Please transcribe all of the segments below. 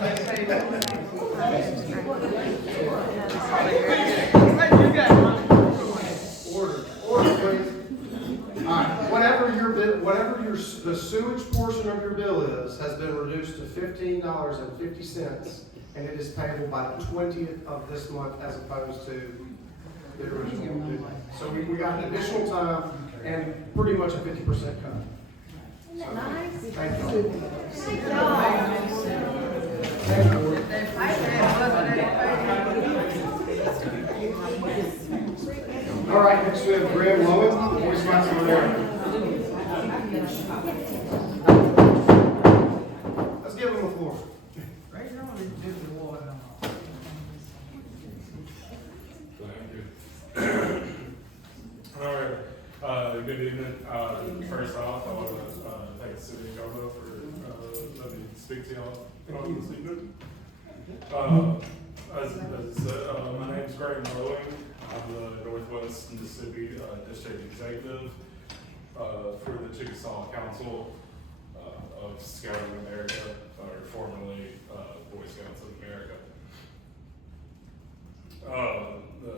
Order, please. All right, whatever the sewage portion of your bill has been reduced to $15.50, and it is payable by the 20th of this month as opposed to the original due date. So we got an additional time and pretty much a 50% cut. So, thank you. Thank you. All right, next we have Graham Lowen, the voice master of America. Let's give him the floor. All right. Good evening. First off, I want to thank the city of Como for letting me speak to y'all this evening. As I said, my name is Graham Lowen. I'm the Northwest Mississippi District Executive for the Chickasaw Council of Scouting America, or formerly Boy Scouts of America. The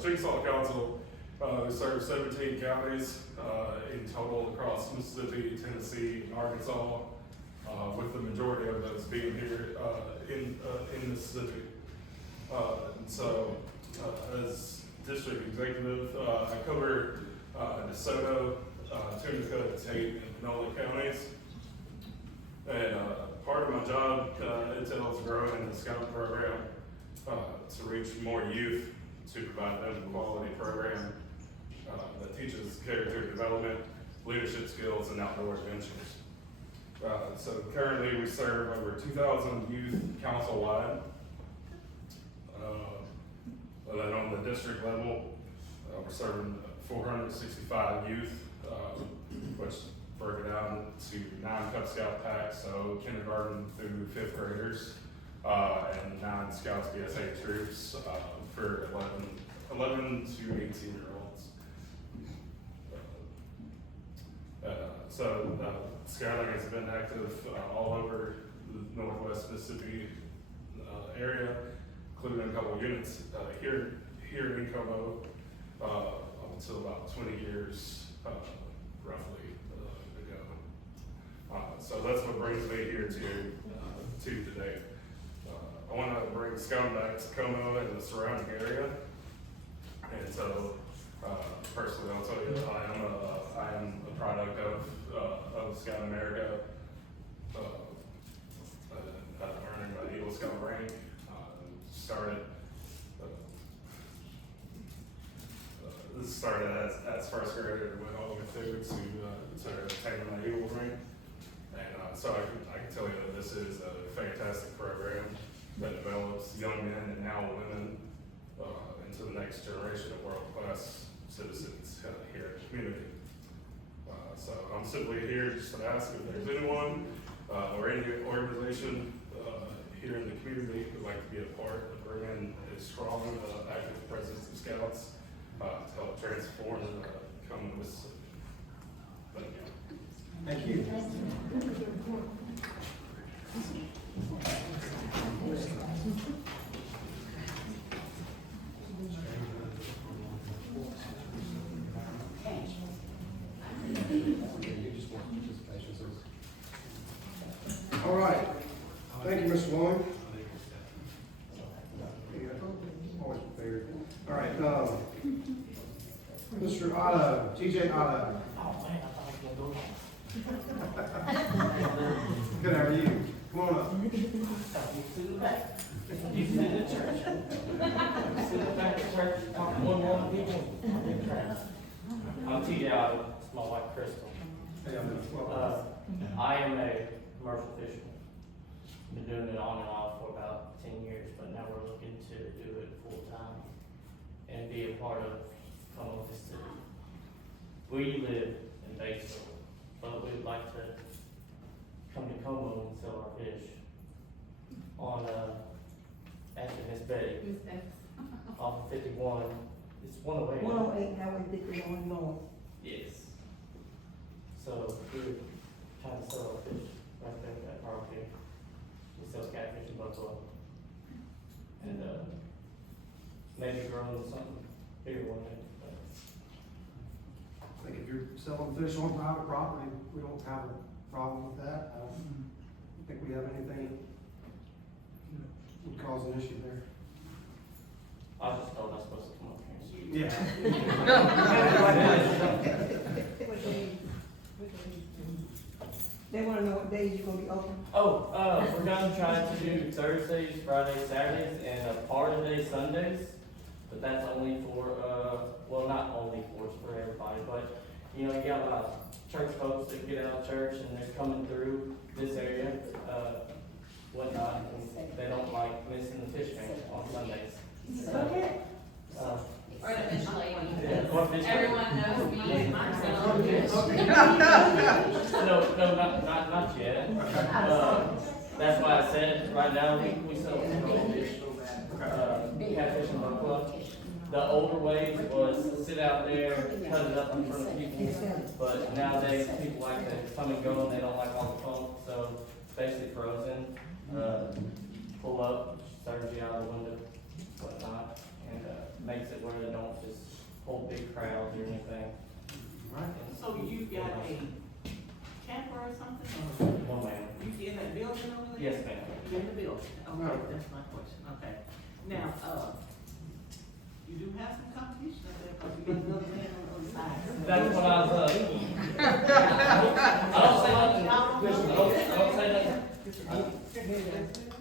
Chickasaw Council serves 17 counties in total across Mississippi, Tennessee, and Arkansas, with the majority of those being here in Mississippi. As district executive, I cover DeSoto, Tunica, Tate, and Panola counties. And part of my job entails growing the scout program to reach more youth, to provide them a quality program that teaches character development, leadership skills, and outdoor adventures. So currently we serve over 2,000 youth council-wide. And then on the district level, we're serving 465 youth, which broke it down to 9 Cub Scout packs, so kindergarten through 5th graders, and 9 Scouts BSA troops for 11 to 18-year-olds. Scouting has been active all over the Northwest Mississippi area, including a couple of units here in Como up until about 20 years roughly ago. So that's what brings me here to today. I want to bring scouting back to Como and the surrounding area. And so, personally, I'll tell you, I am a product of Scout America, earning my Eagle Scout rank. This started as first grader and went all the way through to obtain my Eagle rank. And so I can tell you that this is a fantastic program that develops young men and now women into the next generation of world-class citizens here in the community. So I'm simply here just to ask if there's anyone or any organization here in the community who would like to be a part of bringing a strong, active presence of Scouts to help transform Como, Mississippi. Thank you. Thank you. All right. Thank you, Mr. Lowen. Always prepared. All right. Mr. Otto, TJ Otto. Good, how are you? Come on up. I'm TJ Otto, my wife Crystal. I am a commercial fisherman. Been doing it on and off for about 10 years, but now we're looking to do it full time and be a part of Como, Mississippi. We live in Batesville, but we'd like to come to Como and sell our fish on after Miss Betty off of 51. It's 108. 108 Highway 51 North. Yes. So we're trying to sell our fish right there at that property. We sell catfish Buffalo. And, maybe grow into something bigger one day. But I think if you're selling fish on private property, we don't have a problem with that. I don't think we have anything that would cause an issue there. I was just told I was supposed to come up here. Yeah. They wanna know what days you're gonna be open. Oh, we're gonna try to do Thursdays, Fridays, Saturdays, and a part of day Sundays. But that's only for, well, not only for, it's for everybody, but, you know, you got a lot of church folks that get out of church and they're coming through this area, whatnot, and they don't like missing the fish tank on Sundays. Or the fish lady. Yeah, or fish tank. Everyone knows me and myself. No, not yet. That's why I said, right now, we sell fish, catfish and buffalo. The older way was sit out there, cut it up in front of people, but nowadays, people like to come and go and they don't like all the funk, so it's basically frozen. Pull up, serves you out of the window, whatnot, and, makes it where they don't just hold big crowds or anything. Right. So you got a camper or something, or No, ma'am. you in that building over there? Yes, ma'am. You in the building, okay, that's my question, okay. Now, you do have some competition up there, because you got another man on the other side. That's what I was, I don't say nothing, don't say nothing.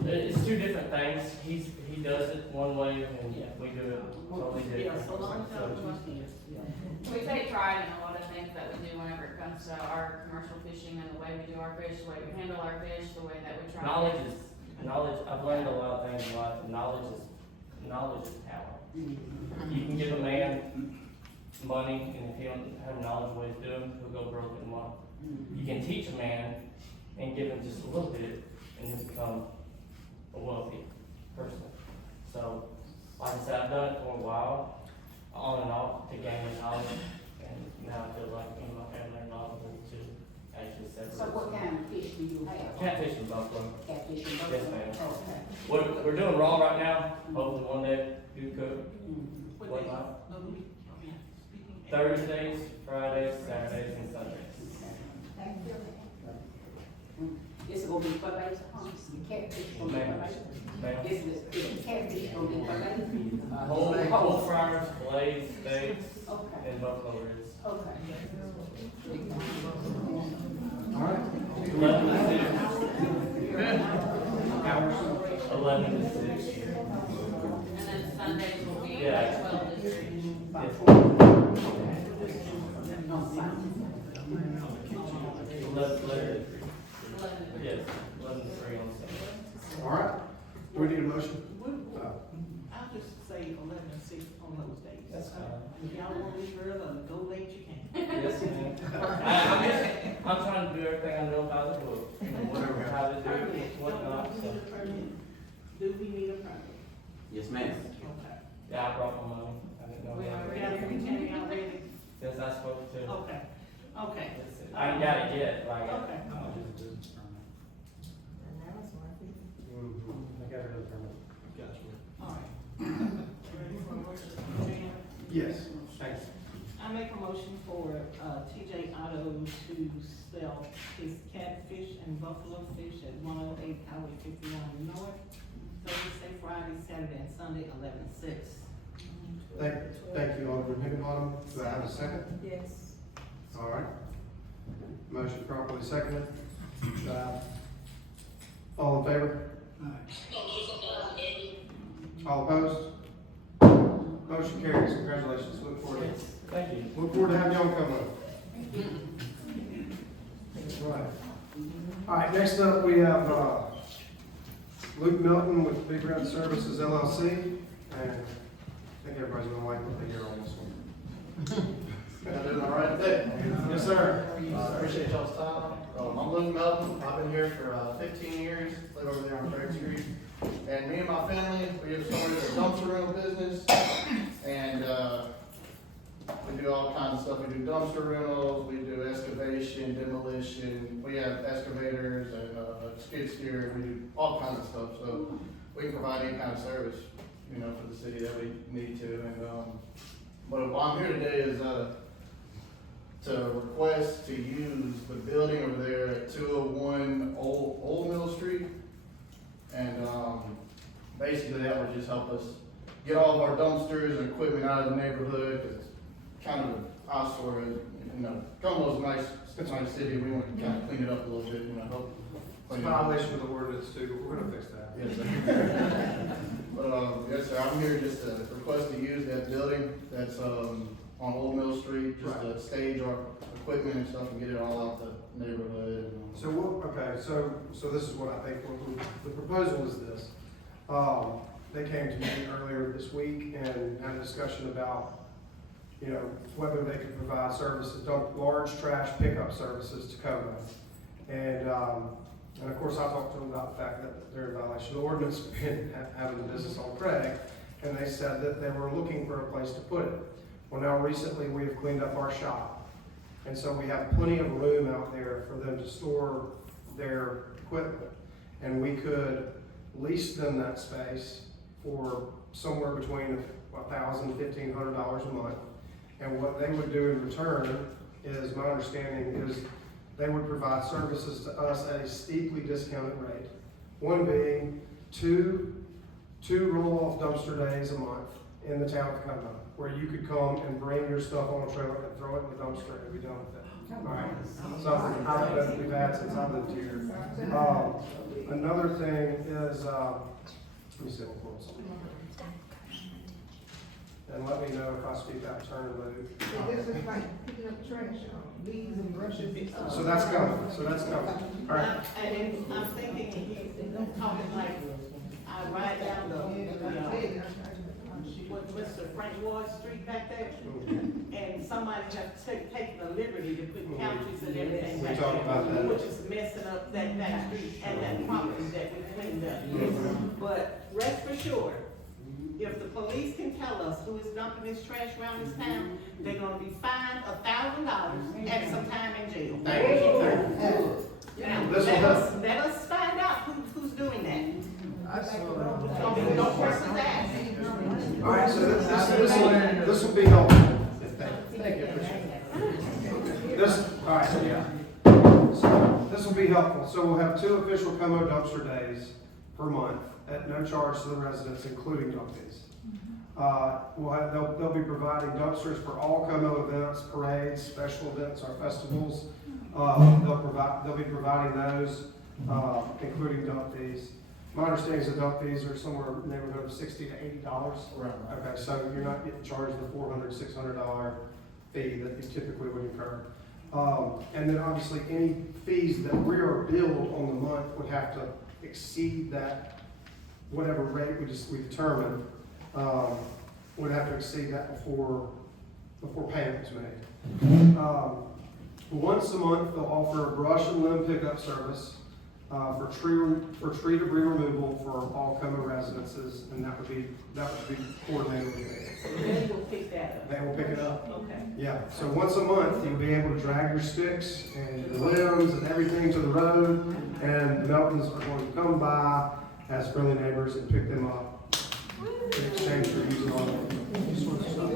It's two different things. He does it one way and we do it totally different. Yeah, so long as y'all do my kids, yeah. We take pride in a lot of things that we do whenever it comes to our commercial fishing and the way we do our fish, the way we handle our fish, the way that we try. Knowledge, I've learned a lot of things in life. Knowledge is power. You can give a man money and if he don't have knowledge of what he's doing, he'll go broke in a month. You can teach a man and give him just a little bit and he'll become a wealthy person. So, like I said, I've done it for a while, on and off, to gain the knowledge, and now I feel like me and my family are knowledgeable to actually set. So what kind of fish do you have? Catfish and buffalo. Catfish and Yes, buffalo? ma'am. Okay. We're doing raw right now, hopefully one day do cook. What What day time? of the week? I mean, speaking. Thursdays, Fridays, Saturdays, and Sundays. This is gonna be for later, huh? The catfish gonna be for Ma'am. later? Ma'am. This is, the catfish gonna be for later? Whole fryers, fillets, steaks, Okay, and buffalo ribs. okay. All right. 11 to Hours. 6. 11 to 6. And then Sundays will be Yeah. 12 to 3. Yes. 11 to 3. Yes, 11 to 3 on Sunday. All right. Do we need a motion? I'll just say 11 and 6 on those days. That's fine. If y'all wanna leave early or go late, you can. Yes, ma'am. I'm trying to do everything I know about the book, you know, whatever, how to do Permit. it, whatnot, Do so. we need a permit? Do we need a permit? Yes, ma'am. Okay. Yeah, I brought my money, I didn't know. We that. already- Yeah, we can, y'all ready? Yes, I spoke to. Okay, okay, I ain't got it yet, like. okay. All right. Ready for a motion? Jan? Yes. Thanks. I make a motion for, TJ Otto to sell his catfish and buffalo fish at 108 Highway 51 North, Thursday, Friday, Saturday, and Sunday, 11 and 6. Thank you, Alderman Higginbottom. Do I have a second? Yes. All right. Motion properly seconded. All in favor? All opposed? Motion carries. Congratulations. Look forward to, Thank you. look forward to having y'all come up. All right, next up, we have, Luke Milton with Big Red Services LLC, and I think everybody's gonna like what they hear on this one. Am I doing all right today? Yes, sir. Appreciate y'all's time. I'm Luke Melton. I've been here for 15 years, live over there on Craig Street. And me and my family, we have started a dumpster rental business. And we do all kinds of stuff. We do dumpster rentals, we do excavation. excavation, demolition, we have excavators and, skid steer, we do all kinds of stuff, so we can provide any kind of service, you know, for the city that we need to, and, but why I'm here today is, to request to use the building over there at 201 Old Mill Street. And, basically that would just help us get all of our dumpsters and equipment out of the neighborhood, cause it's kind of an eyesore, you know, Como's it's a nice city, we want to kind of clean it up a little bit, you know, help. It's a clean it up. violation of the ordinance too, but we're gonna fix that. Yes, sir. But, yes, sir, I'm here just to request to use that building that's, on Old Mill Street, just to stage our equipment and stuff and get it all out the neighborhood. And, So so this is what I think, the proposal is this. They came to me earlier this week and had a discussion about, you know, whether they could provide services, large trash pickup services to Como. And of course, I talked to them about the fact that they're in violation of the ordinance, and having the business on Craig, and they said that they were looking for a place to put it. Well, now recently, we have cleaned up our shop, and so we have plenty of room out there for them to store their equipment. And we could lease them that space for somewhere between $1,000 and $1,500 a month. And what they would do in return is, my understanding is, they would provide services to us at a steeply discounted rate. One being two roll-off dumpster days a month in the town of Como, where you could come and bring your stuff on a trailer and throw it in the dumpster and be done with it. All right, something that we've had since I lived here. Another thing is, let me see, we'll pull something. And let me know if I speak out of turn or move. So this is like picking up trash, leaves and brushes. So that's coming, all right. And then I'm thinking, he's talking like, I ride down what's the Frank Ward Street back there? And somebody have taken the liberty to put couches and everything We back talked about there, that. which is messing up that street and that property that we cleaned up. But rest assured, if the police can tell us who is dumping this trash around this town, they're gonna be fined $1,000 and some time in jail. Thank you. Now, This will let us find out who's doing that. It's gonna be no person's ass. All right, so this will be helpful. Thank you, appreciate it. All right, so yeah. So this will be helpful. So we'll have 2 official Como dumpster days per month at no charge to the residents, including dump fees. They'll be providing dumpsters for all Como events, parades, special events, our festivals. They'll be providing those, including dump fees. My understanding is that dump fees are somewhere in the neighborhood of $60 to $80. Right. Okay, so you're not getting charged the $400, $600 fee that you typically would incur. And then obviously any fees that we are billed on the month would have to exceed that, whatever rate we determine, would have to exceed that before payment is made. Once a month, they'll offer a brush and limb pickup service for tree debris removal for all Como residences, and that would be coordinated with me. So they will pick that up. They will pick it up. Okay. Yeah, so once a month, you'll be able to drag your sticks and your limbs and everything to the road, and the Meltons are going to come by as friendly neighbors and pick them up in exchange for using all these sorts of stuff.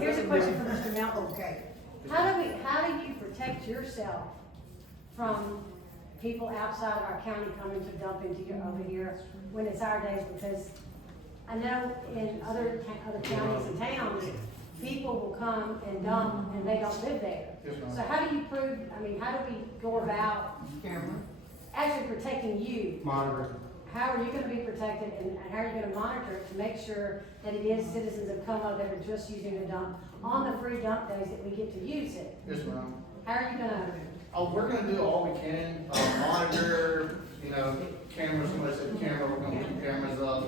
Here's a question for Mr. Melton. Okay. How do you protect yourself from people outside of our county coming to dump into over here when it's our days? Because I know in other counties and towns, people will come and dump and they don't live there. Yes, ma'am. So how do you prove, how do we go about actually protecting you? Monitoring. How are you gonna be protected and how are you gonna monitor it to make sure that it is citizens of Como that are just using the dump on the free dump days that we get to use it? Yes, ma'am. How are you gonna? Oh, we're gonna do all we can, monitor, cameras, somebody said camera, we're gonna keep cameras up,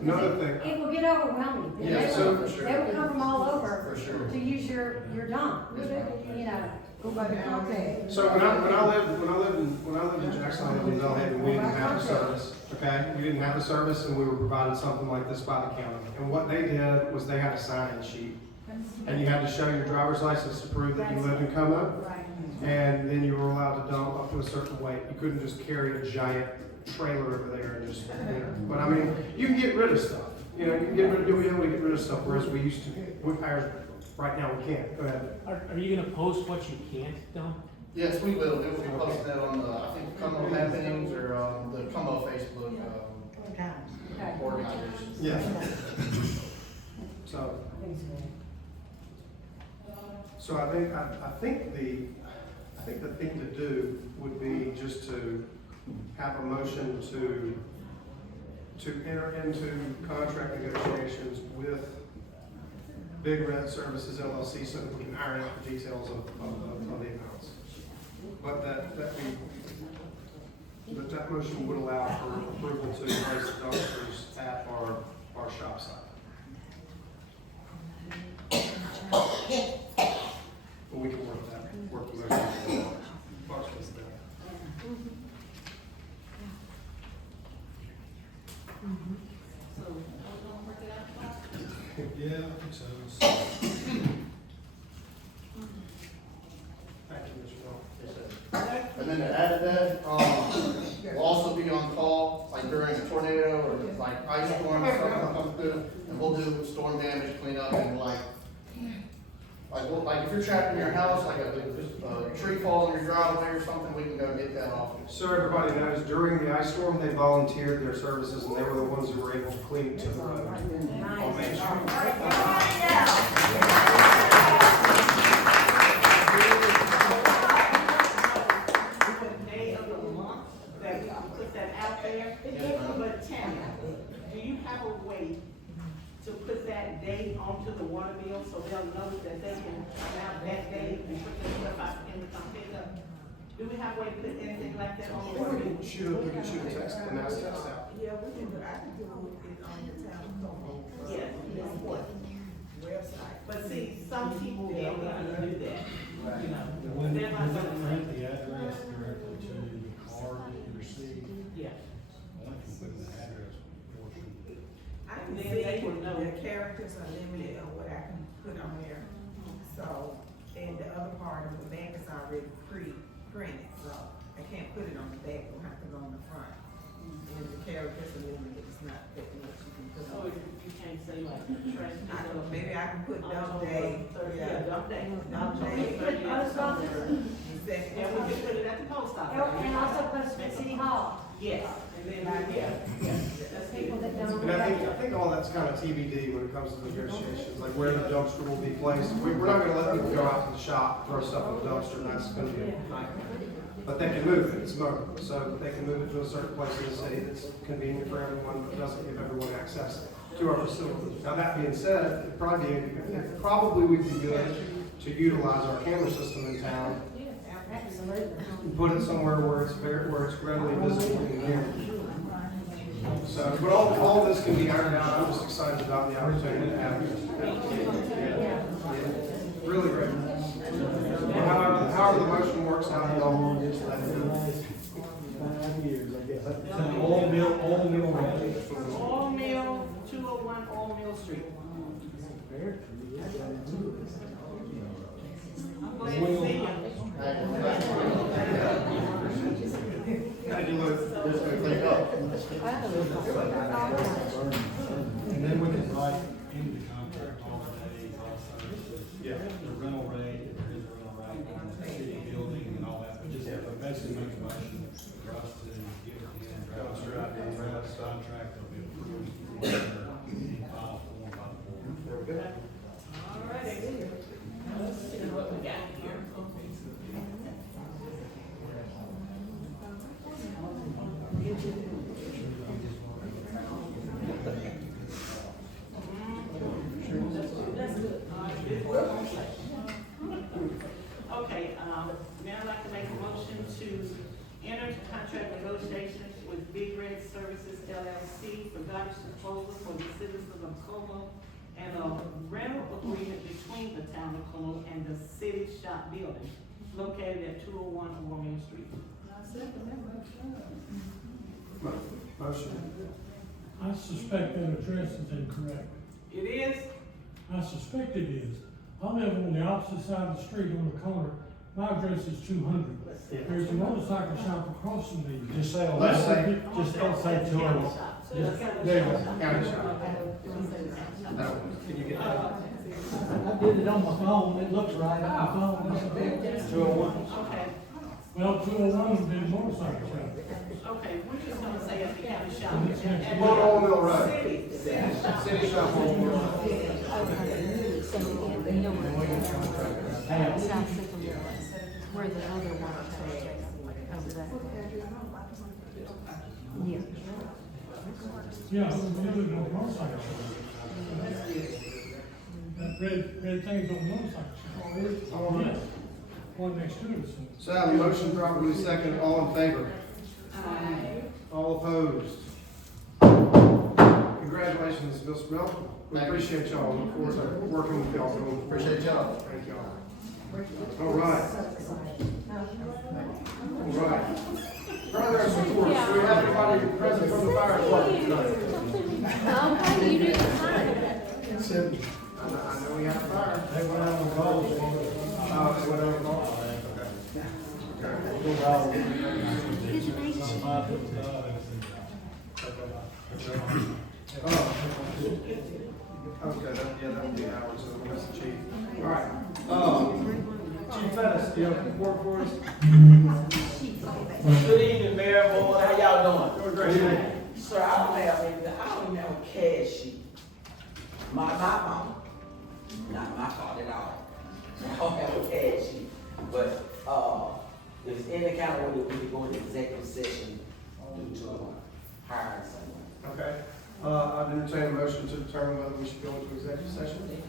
Another thing, It will get overwhelming. Yeah, They so will- for sure. They will come from all over For sure. to use your dump, Yes, ma'am. Go by the contact. so when I lived in Jackson, I lived in Belhaven, we didn't have the service, okay? We didn't have the service and we were provided something like this by the county. And what they did was they had a sign-in sheet. And you had to show your driver's license to prove that you lived in Como. Right. And then you were allowed to dump up to a certain weight. You couldn't just carry a giant trailer over there and just, you know. But I mean, you can get rid of stuff. You know, you can get rid of, you'll be able to get rid of stuff, whereas we used to, right now we can't. Go ahead. Are you gonna post what you can't dump? Yes, we will, we will be posting that on the, I think, Como Happenings or, the Como Facebook, Okay. organizations. Yeah. So, so I think the thing to do would be just to have a motion to enter into contract negotiations with Big Red Services LLC so that we can iron out the details of the amounts. But that motion would allow for approval to place the dumpsters at our shop site. But we can work the motion. Yeah, I think so. Thank you, Mr. Bell. And then to add to that, we'll also be on call, like during a tornado or like ice storm, or something comes through, and we'll do storm damage cleanup and like if you're trapped in your house, like a tree falls in your driveway or something, we can go get that off. So everybody knows, during the ice storm, they volunteered their services, and they were the ones who were able to clean to the road on Main Street. Day of the month, that we can put that out there. But Tammy, do you have a way to put that date onto the water bill so they'll know that they can come out that day and put their stuff out in the come pick up? Do we have a way to put anything like that on the water bill? We can shoot a text, and now text out. Yeah, we can, but I can do it on the town hall. Yes, On what? Website. but see, some people don't want to do that, you know. When They're not you gonna- print the address directly to the card that you receive, Yeah. I want you to put the address portion. I can And then see they will know. the characters are limited on what I can put on there. So, and the other part of the back is already pre-printed, so I can't put it on the back, it'll have to go on the front. And the characters are limited, it's not that much you can put So on. you can't say like trash. I don't, maybe I can put dump day, Yeah, dump day. dump day. Put post office, Exactly. And we can put it at the post office. and also post at City Hall. Yes, and then, yeah. That's People that don't. And I think all that's kind of TBD when it comes to negotiations, like where the dumpster will be placed. We're not gonna let people go out to the shop, throw stuff in the dumpster, and that's gonna be a nightmare. But they can move it, it's mobile, so they can move it to a certain place in the city that's convenient for everyone, but doesn't give everyone access to our facility. Now, that being said, it probably would be good to utilize our camera system in town, Absolutely. and put it somewhere where it's readily visible in here. So, but all this can be ironed out. I'm just excited about the opportunity to have it. Really great. Well, however the motion works out, y'all just let it know. 5 years, I guess. All mill rate. All Mill, 201 All Mill Street. I'm glad to see you. Thank you, Luke. Just gonna clean up. And then we can write in the contract all the days, all services. Yeah. The rental rate, if there is a rental rate on the city building and all that, but just basically make a motion for us to get it in, draft a contract, that'll be approved, in file form by the board. There we go. All righty. Let's see what we got here. Okay, now I'd like to make a motion to enter into contract negotiations with Big Red Services LLC for garbage disposal for the citizens of Como and a rental agreement between the town of Como and the city shop building located at 201 Warmill Street. Motion. I suspect that address is incorrect. It is? I suspect it is. I live on the opposite side of the street on the corner. My address is 200. There's a motorcycle shop across from me. Just say on Let's that, say- just don't say 201. There you go. County shop. No. Can you get that? I did it on my phone. It looks right on my phone. 201. Okay, Well, 201 would be the motorcycle shop. okay, we're just gonna say at the county shop. And it's next And- On Old Mill Road. City. City shop on Old Mill Road. Where the other one over there. Yeah. Yeah, it would be a motorcycle shop. That red thing's on the motorcycle shop. All right. Yeah. One next to it. So I have a motion properly second, all in favor? All opposed? Congratulations, Mr. Mel. We appreciate y'all, look forward to working with y'all. Appreciate y'all. Thank y'all. All right. All right. Progress reports, do we have anybody present from the fire department tonight? Okay, you do the fine. I know we have fire. They went out on calls. They went out and called. Okay, that would be ours, so that's the chief. All right, Chief Pettis, do you have a report for us? Good evening, Mayor, board, how y'all doing? Doing great. Sir, I don't have anything, I don't even have a cash sheet. My fault, not my fault at all. I don't have a cash sheet, but, if any kind of way that we could go into executive session due to hiring someone. Okay, I'd entertain a motion to determine whether we should go into executive session.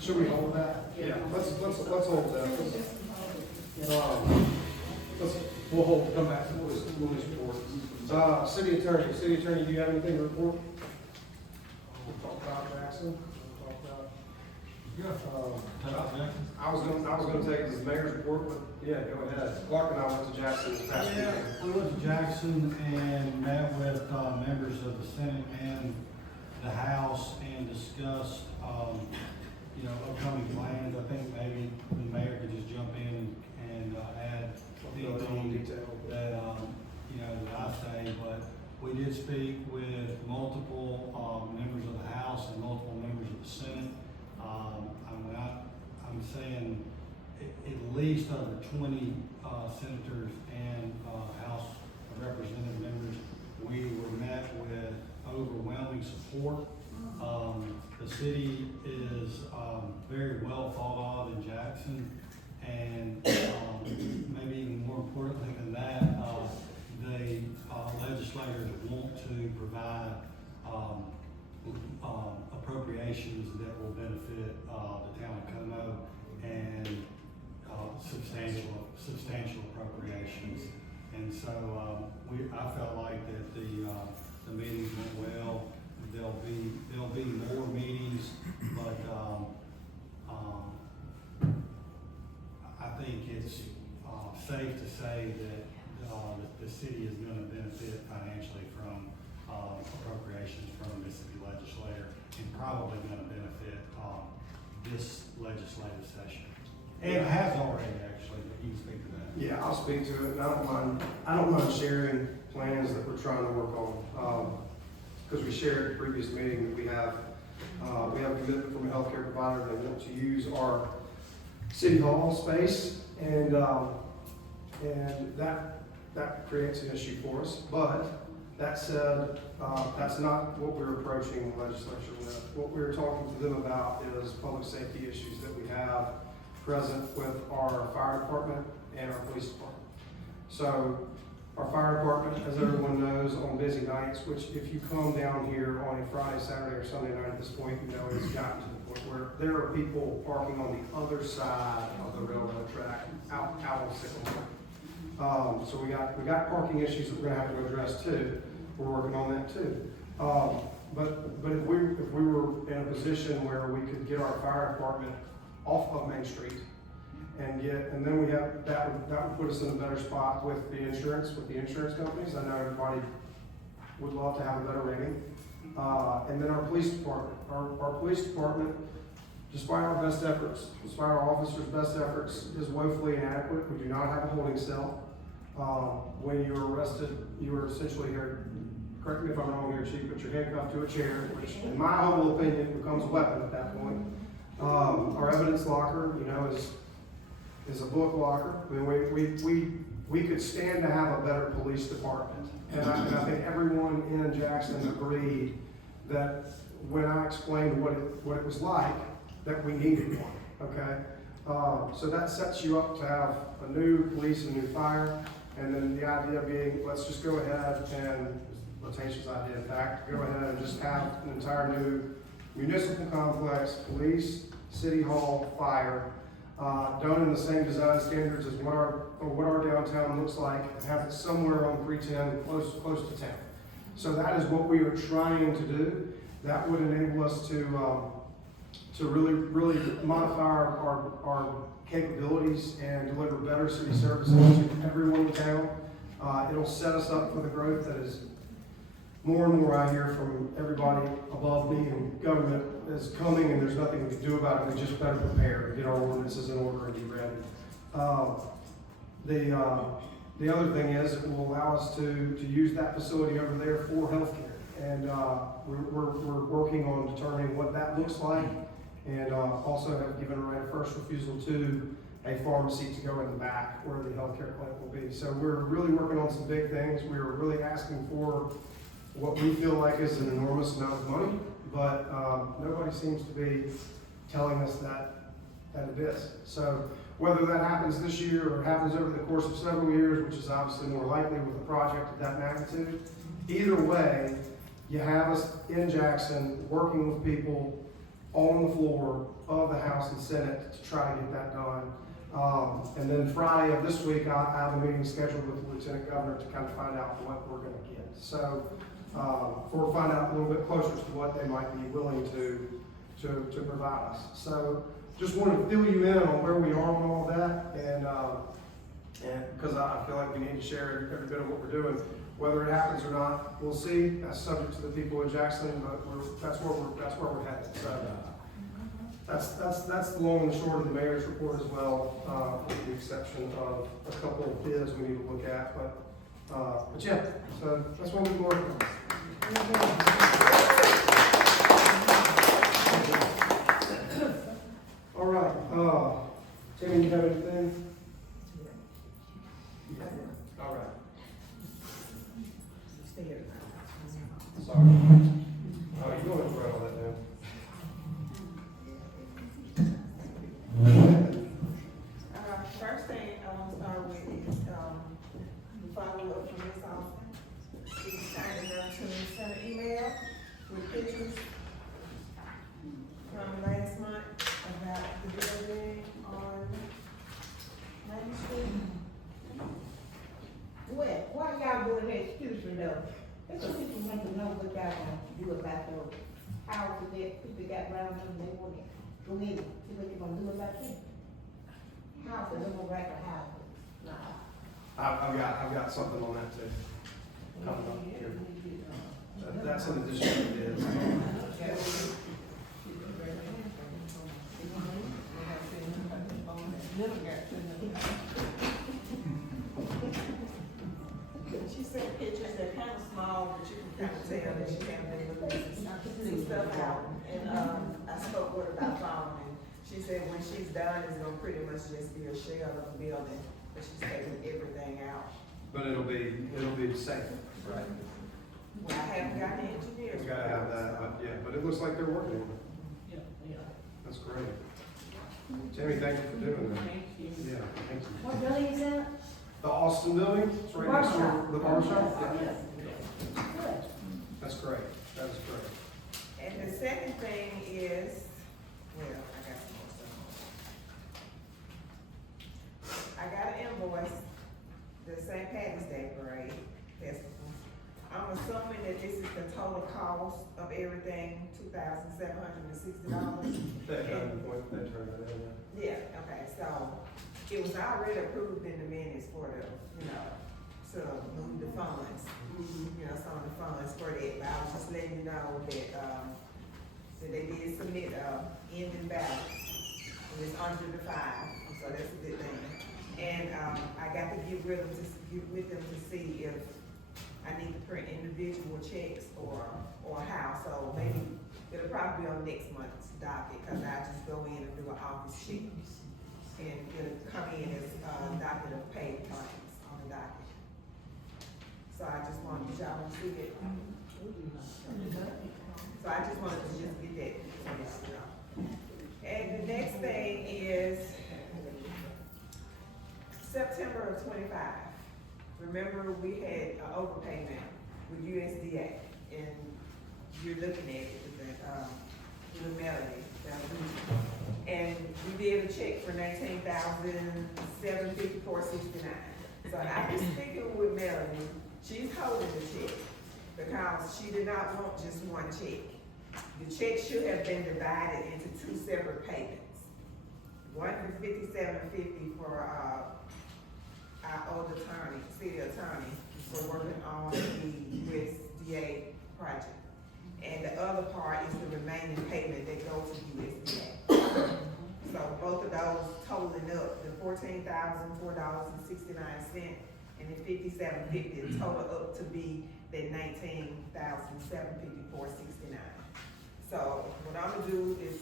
Should we hold that? Yeah, let's hold that. We'll hold, come back to Willie's report. City attorney, do you have anything to report? We'll talk about Jackson. We'll talk about, I was gonna take it as the mayor's report, but yeah, go ahead. Clark and I went to Jackson this past weekend. We went to Jackson and met with, members of the Senate and the House and discussed, upcoming plans. I think maybe the mayor could just jump in and add anything that, that I say, but we did speak with multiple, members of the House and multiple members of the Senate. I'm saying at least over 20, senators and, House of Representative members. We were met with overwhelming support. The city is, very well thought of in Jackson, and, maybe even more importantly than that, the legislators want to provide, appropriations that will benefit, the town of Como and, substantial appropriations. And so, I felt like that the meetings went well. There'll be more meetings, but, I think it's, safe to say that, the city is gonna benefit financially from, appropriations from the Mississippi legislature, and probably gonna benefit, this legislative session. And it has already, actually, but you can speak to that. Yeah, I'll speak to it, and I don't mind sharing plans that we're trying to work on. Because we shared at the previous meeting that we have a commitment from a healthcare provider. They want to use our city hall space, and that creates an issue for us. But that said, that's not what we're approaching the legislature with. What we're talking to them about is public safety issues that we have present with our fire department and our police department. So our fire department, as everyone knows, on busy nights, which if you come down here on a Friday, Saturday, or Sunday night at this point, you know it's gotten to the point where there are people parking on the other side of the railroad track out on Sycamore. So we got parking issues that we're gonna have to address too. We're working on that too. But if we were in a position where we could get our fire department off of Main Street and then we have, that would put us in a better spot with the insurance companies. I know everybody would love to have a better rating. And then our police department. Our police department, despite our best efforts, despite our officers' best efforts, is woefully inadequate. We do not have a holding cell. When you are arrested, you are essentially here, correct me if I'm wrong here, Chief, but you're handcuffed to a chair, which in my humble opinion becomes a weapon at that point. Our evidence locker, you know, is a book locker. I mean, we could stand to have a better police department. And I think everyone in Jackson agreed that when I explained what it was like, that we needed one, okay? So that sets you up to have a new police and new fire. And then the idea being, let's just go ahead and, Latatia's idea in fact, go ahead and just have an entire new municipal complex, police, city hall, fire, done in the same design standards as what our downtown looks like, and have it somewhere on 310, close to town. So that is what we are trying to do. That would enable us to really modify our capabilities and deliver better city services to everyone in town. It'll set us up for the growth that is more and more I hear from everybody above me in government is coming, and there's nothing we can do about it. We just better prepare and get our ordinances in order and be ready. The other thing is it will allow us to use that facility over there for healthcare, and we're working on determining what that looks like, and also have given a right of first refusal to a pharmacy to go in the back where the healthcare clinic will be. So we're really working on some big things. We're really asking for what we feel like is an enormous amount of money, but nobody seems to be telling us that it is. So whether that happens this year or happens over the course of several years, which is obviously more likely with a project of that magnitude, either way, you have us in Jackson working with people on the floor of the House and Senate to try to get that done. And then Friday of this week, I have a meeting scheduled with the Lieutenant Governor to kind of find out what we're going to get. So, or find out a little bit closer to what they might be willing to provide us. So, just wanted to fill you in on where we are on all that, and because I feel like we need to share every bit of what we're doing. Whether it happens or not, we'll see. That's subject to the people in Jackson, but that's where we're headed. So. That's the long and short of the mayor's report as well, with the exception of a couple of bids we need to look at, but yeah, so that's what we're working on. All right, Tammy, you have anything? All right. Sorry. You don't have to write all that down. First thing I want to start with is, follow up from Ms. Austin. She signed up to send an email with pictures from last month about the building on Main Street. Well, why y'all doing that excuse me though? That's what people want to know what y'all want to do about those houses that people got around them, they want to go in, see what they gonna do about it. Houses, they look like a house. Nah. I've got something on that too. Coming up here. That's an additional bid. She sent pictures, they're kind of small, but you can kind of tell that she can't see stuff out. And, I spoke with her about following. She said when she's done, it's gonna pretty much just be a shell of a building, but she's taking everything out. But it'll be safe, right? Well, I haven't got the engineers. We gotta have that, but it looks like they're working on it. Yeah. That's great. Tammy, thank you for doing that. Thank you. Yeah, thank you. What building is that? The Austin building, it's right next to the bar shop. Yeah. Good. That's great, that is great. And the second thing is, well, I got some more stuff. I got an invoice, the St. Patty's Day Parade Festival. I'm assuming that this is the total cost of everything, $2,760. That kind of point, that turned it in. Yeah, okay, so it was already approved in the minutes for the, to move the funds, some of the funds for that, but I was just letting you know they did submit, ending ballot. And it's under the 5, so that's a good thing. And, I got to get with them to see if I need to print individual checks or how, so maybe it'll probably be on next month's docket, cause I just go in and do an office sheet. And it'll come in as, docket of paid claims on the docket. So I just wanted, did y'all want to see it? So I just wanted to just get that finished up. And the next thing is September of 25. Remember, we had an overpayment with USDA, and you're looking at it with Melody. And we did a check for $19,754.69. So after speaking with Melody, she's holding the check because she did not want just one check. The check should have been divided into 2 separate payments. One for $57.50 for our old attorney, city attorney, for working on the USDA project. And the other part is the remaining payment that goes to USDA. So both of those totaling up, the $14,004.69 and the $57.50 total up to be that $19,754.69. So what I'm gonna do is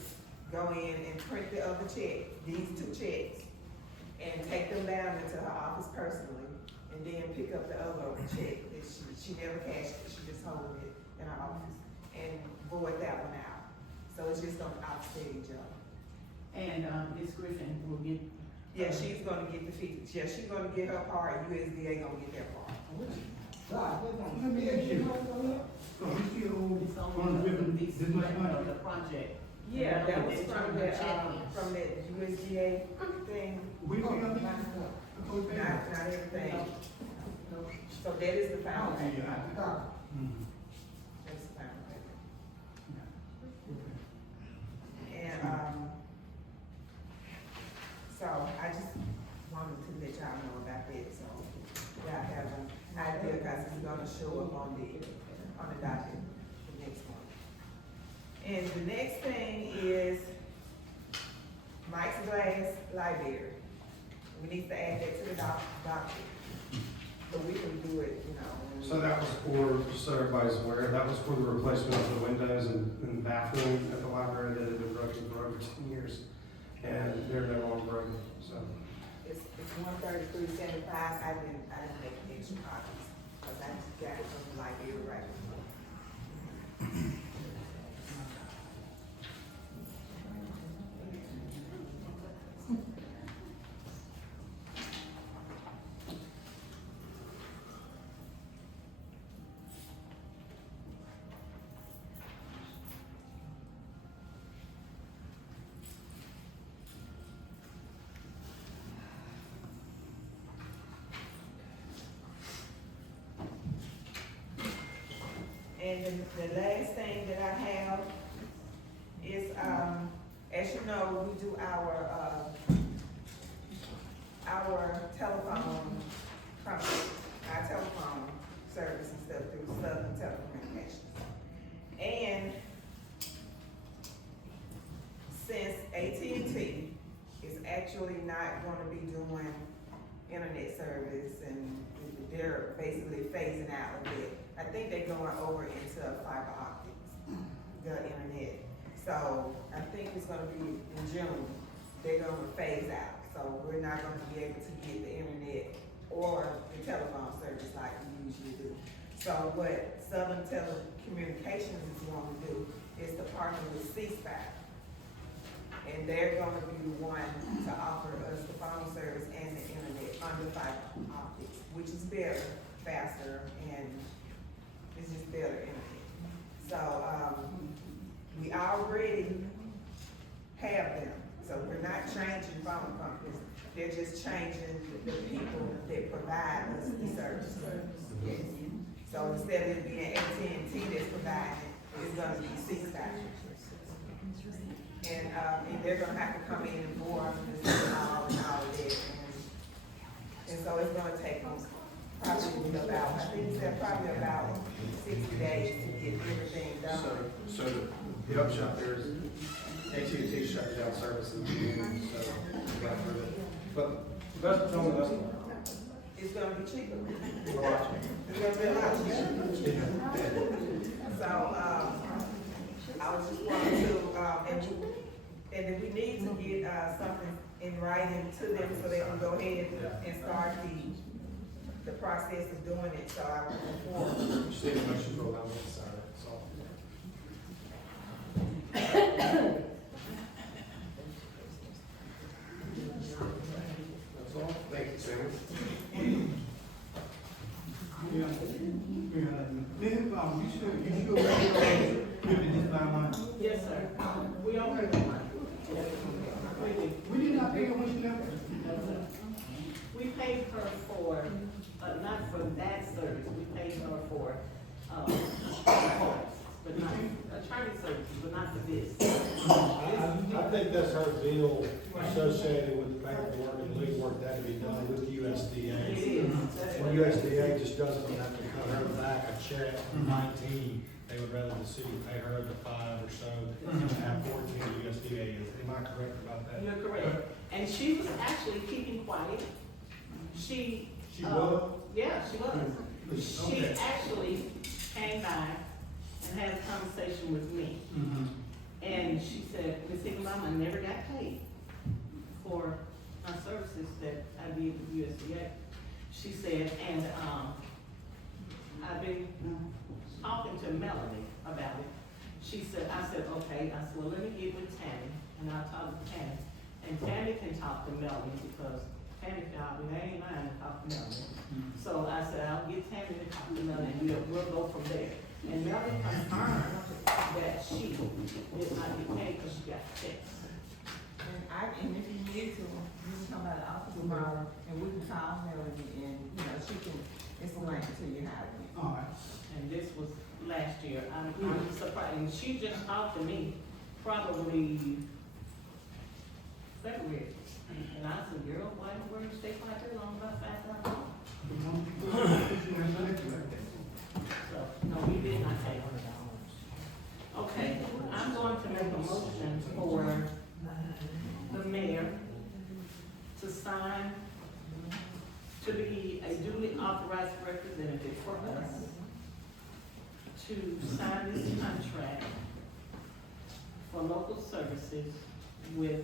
go in and print the other check, these 2 checks, and take them down into her office personally, and then pick up the other check that she never cashed it, she just holding it in her office, and void that one out. So it's just gonna offset each other. And, Ms. Griffin will get. Yeah, she's gonna get the 50, yeah, she's gonna get her part, USDA gonna get their part. Let me ask you, so we still owe It's on funds with the this much money? the project. Yeah, that was They from turned that, the check in. from that USDA thing. We pay Not, nothing? not everything. So that is the final payment. Mhm. That's the final payment. And, so I just wanted to let y'all know about that, so y'all have an idea, cause it's gonna show up on the docket, the next one. And the next thing is Mike's Glass Library. We need to add that to the docket, but we can do it, you know. when we- So that was for, just so everybody's aware, that was for the replacement of the windows in the bathroom at the library that had been broken for over 10 years. And they're no longer broken, so. It's $133.75, I didn't make any extra copies, cause I just got it from the library right before. And the last thing that I have is, as you know, we do our telephone company, our telephone service and stuff through Southern Telecommunications. And since AT&T is actually not gonna be doing internet service and they're basically phasing out a bit, I think they're going over into fiber optics, the internet. So I think it's gonna be, in general, they're gonna phase out. So we're not gonna be able to get the internet or the telephone service like we usually do. So what Southern Telecommunications is going to do is to partner with C-Spire. And they're gonna be the one to offer us the phone service and the internet under fiber optics, which is better, faster, and it's just better internet. So, we already have them, so we're not changing phone companies, they're just changing the people that provide us the service. Yes. So instead of it being AT&T that's providing it, it's gonna be C-Spire. And they're gonna have to come in and board this and all of that, and so it's gonna take them probably about, I think it's probably about 60 days to get everything done. So the upshot there is AT&T shut down service in the community, so we got through it. But the best patrol, the best one. It's gonna be cheaper. A lot cheaper. It's gonna be a lot cheaper. So, I was just wanting to, and if we need to get, something in writing to them so they can go ahead and start the process of doing it, so I will move forward. Just need a motion to allow me to sign it, that's all. That's all. Thank you, Sammy. Yeah, you still giving this by line? Yes, sir. We all heard We did not pay her when she left. We paid her for, not for that service, we paid her for, but not, attorney services, but not for this. I think that's her bill associated with the paperwork and legal work that to be done with USDA. It is. That's what When it is. USDA just doesn't have to cut her back a check for 19, they would rather the city pay her the 5 or so, and have 14 USDA. Am I correct about that? You're correct. And she was actually keeping quiet. She. She was? Yeah, she was. She Okay. actually came by and had a conversation with me. And she said, Miss Mama, I never got paid for my services that I did with USDA. She said, and, I've been talking to Melanie about it. She said, I said, okay. I said, well, let me get with Tammy, and I'll talk to Tammy. And Tammy can talk to Melanie, because Tammy called me, they ain't lying to talk to Melanie. So I said, I'll get Tammy to talk to Melanie, and we'll go from there. And Melanie confirmed that she did not get paid because she got checks. And if you need to, you can come by the office tomorrow, and we can call Melanie, and, she can explain it to you how it went. All right. And this was last year. I'm surprised, and she just talked to me probably February. And I said, girl, why were you stay quiet too long about $5,000? So, no, we did not pay her. Okay, I'm going to make a motion for the mayor to sign, to be a duly authorized representative for us, to sign this contract for local services with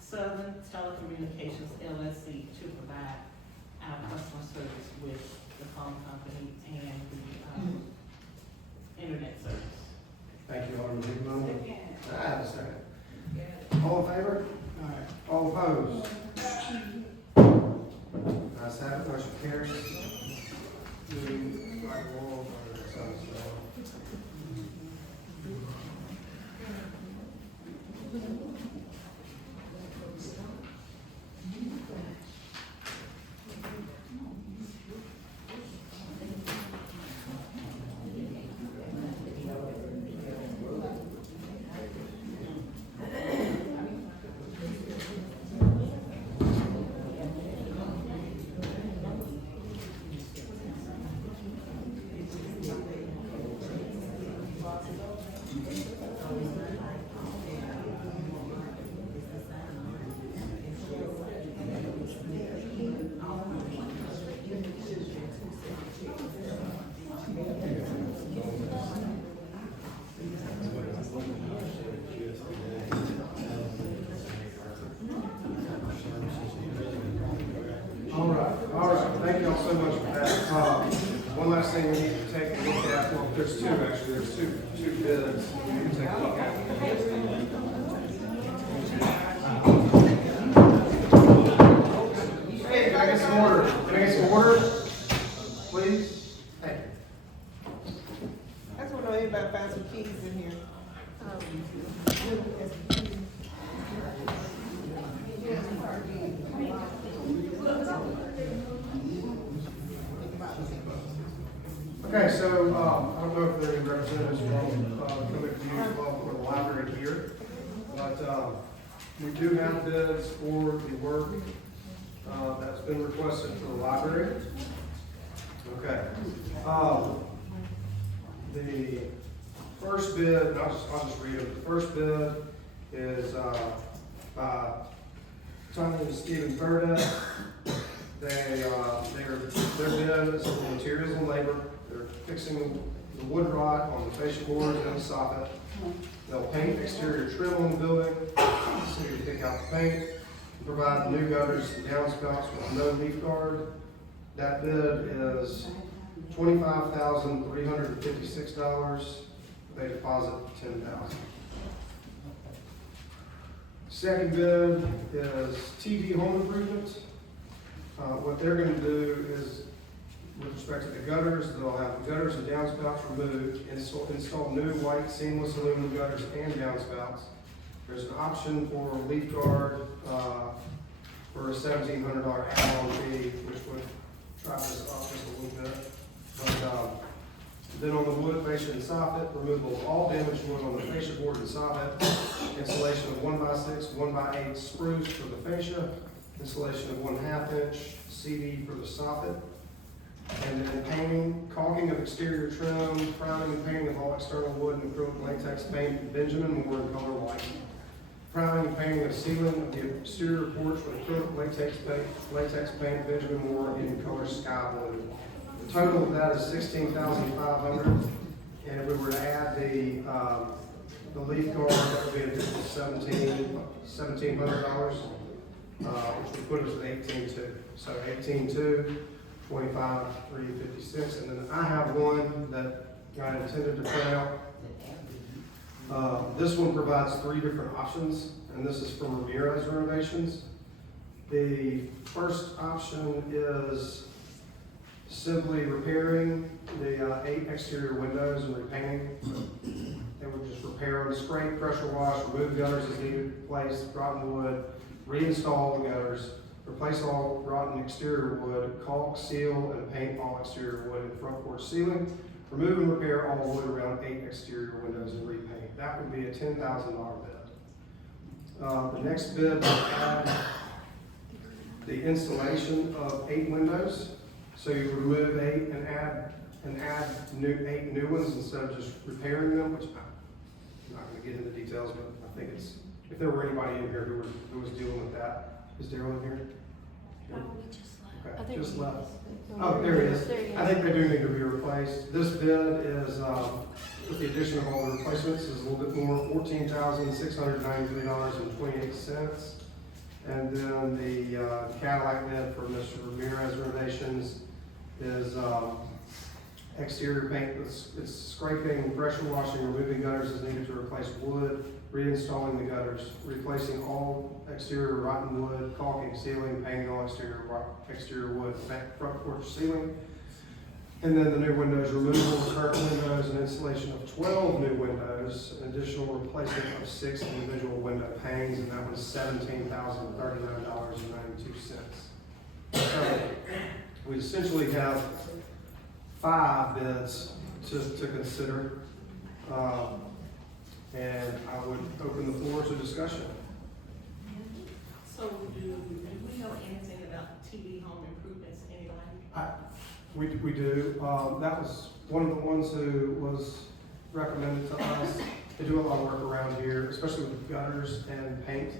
Southern Telecommunications LLC to provide our customer service with the phone company and the, internet service. Thank you, Alderman Hickman. I have a second. All in favor? All right. All opposed? Ayes have it, motion carries. All right, thank y'all so much for that. One last thing we need to take a look at, well, there's two actually, there's two bids we need to take a look at. Hey, can I get some order? Can I get some order? Please? Thank you. I just want to know everybody find some keys in here. Okay, so, I don't know if there are any representatives from, Comic View Club or the library here, but, we do have bids for the work, that's been requested for the library. Okay. The first bid, and I'll just read it. The first bid is, by Tony and Stephen Burdett. Their bid is for materials and labor. They're fixing the wood rot on the fascia boards and the soffit. They'll paint exterior trim on the building, so you pick out the paint, provide new gutters and downspouts with no leaf guard. That bid is $25,356. They deposit $10,000. Second bid is TD Home Improvement. What they're gonna do is, with respect to the gutters, they'll have the gutters and downspouts removed, install new white seamless aluminum gutters and downspouts. There's an option for a leaf guard, for a $1,700 add-on fee, which would try this up just a little bit. But, then on the wood fascia and soffit, removal of all damaged wood on the fascia board and soffit, installation of 1x6, 1x8 spruce for the fascia, installation of 1/2 inch CD for the soffit, and then painting, caulking of exterior trim, priming and painting of all external wood and acrylic latex paint, Benjamin Moore in color white. Priming and painting of ceiling of the exterior porch with acrylic latex paint, Benjamin Moore in color sky blue. The total of that is $16,500, and if we were to add the leaf guard, that would be an additional $1,700, which would put us at 18,200. So 18,200, 25,356, and then I have one that I intended to print out. This one provides 3 different options, and this is from Ramirez Renovations. The first option is simply repairing the 8 exterior windows and repainting. They would just repair them, scrape, pressure wash, remove gutters as needed, replace rotten wood, reinstall the gutters, replace all rotten exterior wood, caulk, seal, and paint all exterior wood in front porch ceiling, remove and repair all wood around 8 exterior windows and repaint. That would be a $10,000 bid. The next bid would add the installation of 8 windows. So you remove 8 and add 8 new ones instead of just repairing them, which I'm not gonna get into details, but I think it's, if there were anybody in here who was dealing with that. Is Daryl in here? Okay, just left. Oh, there he is. I think they do need to be replaced. This bid is, with the addition of all the replacements, is a little bit more, $14,693.28. And then the Cadillac bid for Mr. Ramirez Renovations is exterior paint. It's scraping, pressure washing, removing gutters as needed to replace wood, reinstalling the gutters, replacing all exterior rotten wood, caulking, sealing, painting all exterior wood, front porch ceiling. And then the new windows, removal of curtain windows and installation of 12 new windows, an additional replacement of 6 individual window panes, and that was $17,039.92. So we essentially have 5 bids to consider. And I would open the floor to discussion. So do we know anything about TD Home Improvements anybody? We do. That was one of the ones who was recommended to us. They do a lot of work around here, especially with gutters and paint.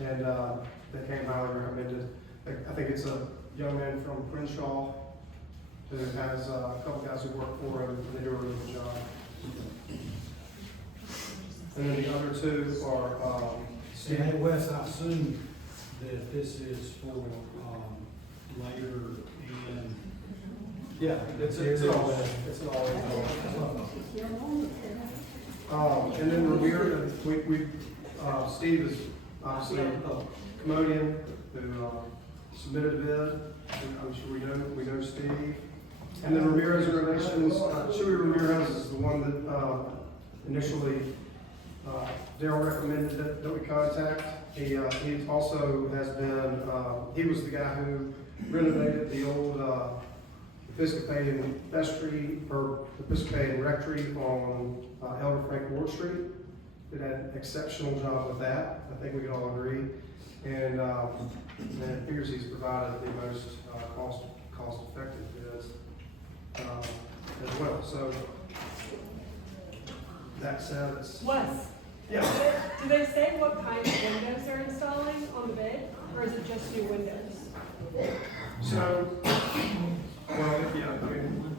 They came highly recommended. I think it's a young man from Crenshaw who has a couple guys who work for him, and they do a really good job. And then the other 2 are, Hey, Wes, I assume that this is for, later in. yeah, it's all. And then Ramirez, Steve is obviously a Commodian who submitted a bid. I'm sure we know Steve. And then Ramirez Renovations, Chewy Ramirez is the one that initially Daryl recommended that we contact. He also has been, he was the guy who renovated the old Episcopalian vestry, or Episcopalian rectory on Elder Frank Ward Street. Did an exceptional job with that. I think we can all agree. And it appears he's provided the most cost-effective bids as well. So That says, Wes, yeah, do they say what kind of windows they're installing on the bid, or is it just new windows? so, well, yeah, I mean,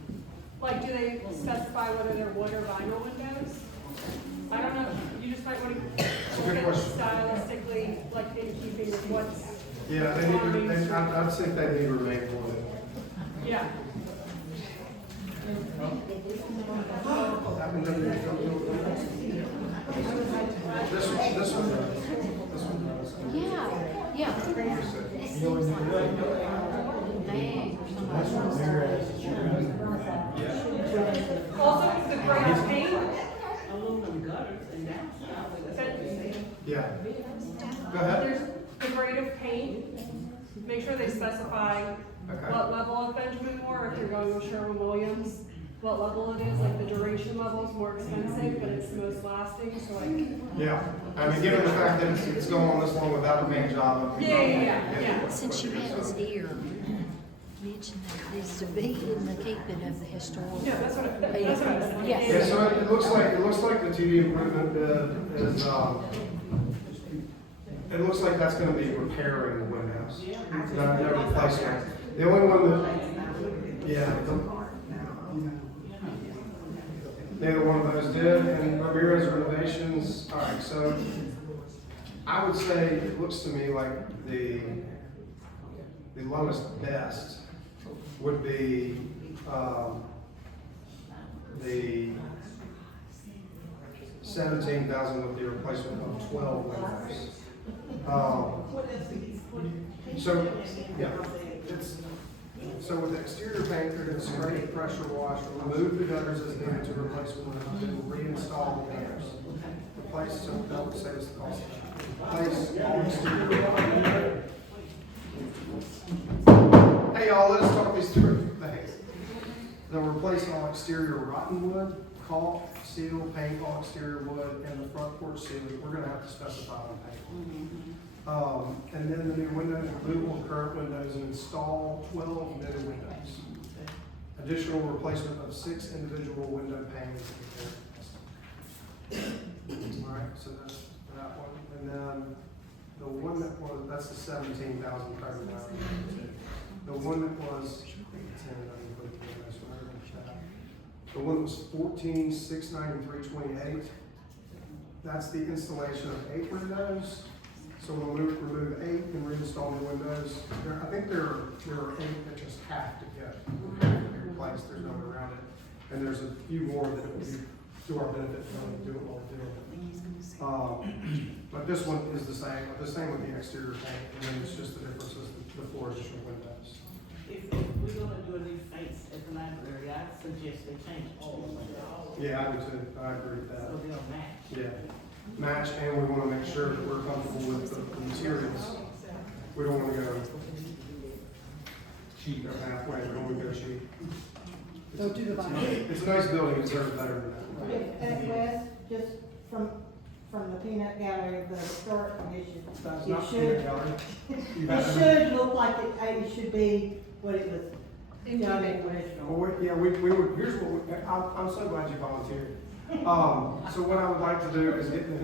Like, do they specify whether they're wood or vinyl windows? I don't know, you just might wanna a good look at question. stylistically, like in keeping with what's, yeah, they need to, I'd think they need to remain wood. yeah. That one doesn't even come to this one does. This one does. Yeah, yeah. It seems like bag or something. Also, the gray of paint, Aluminum gutters and that's. Yeah. Go ahead. there's the grade of paint, make sure they specify Okay. what level of Benjamin Moore, if you're going with Sherwin-Williams, what level it is, like the duration level is more expensive, but it's the most lasting, so like, Yeah, I mean, given the fact that it's going on this long without a main job. yeah. Since you had us here, mention that it needs to be in the keeping of the historical. Yeah, that's what I was thinking. Yes. Yeah, so it looks like the TV improvement bid is, it looks like that's gonna be repairing the windows. No replacement. The only one that, yeah, neither one of those did, and Ramirez renovations, all right, so I would say it looks to me like the lowest best would be, the 17,000 with the replacement of 12 windows. So, yeah, so with the exterior paint, they're gonna spray, pressure wash, remove the gutters as needed to replace windows, then reinstall the gutters. Replace, so don't say it's the cost. Replace all exterior. Hey y'all, let's talk these through. Thanks. They'll replace all exterior rotten wood, caulk, seal, paint all exterior wood, and the front porch ceiling. We're gonna have to specify the paint. And then the new windows, remove all current windows and install 12 new windows. Additional replacement of 6 individual window panes. All right, so that's that one. And then the one that was, that's the 17,000 credit line. The one that was, the one that was 14,693.28. That's the installation of 8 windows. So we'll remove 8 and reinstall the windows. I think there are 8 that just have to get replaced. There's no way around it. And there's a few more that would be to our benefit to do it while we're doing it. But this one is the same with the exterior paint, and then it's just the difference is the 4 additional windows. If we're gonna do a new face at the library, I suggest they change all of them. Yeah, I do too. I agree with that. So they'll match. Yeah. Match, and we want to make sure that we're comfortable with the materials. We don't want to go cheap or halfway. We don't want to go cheap. Don't do the vinyl. It's a nice building. It deserves better than that. And Wes, just from the peanut gallery of the historic commission, That's it not should, peanut gallery. it should look like it should be what it was done in original. Well, yeah, we would, here's what, I'm so glad you volunteered. So what I would like to do is get the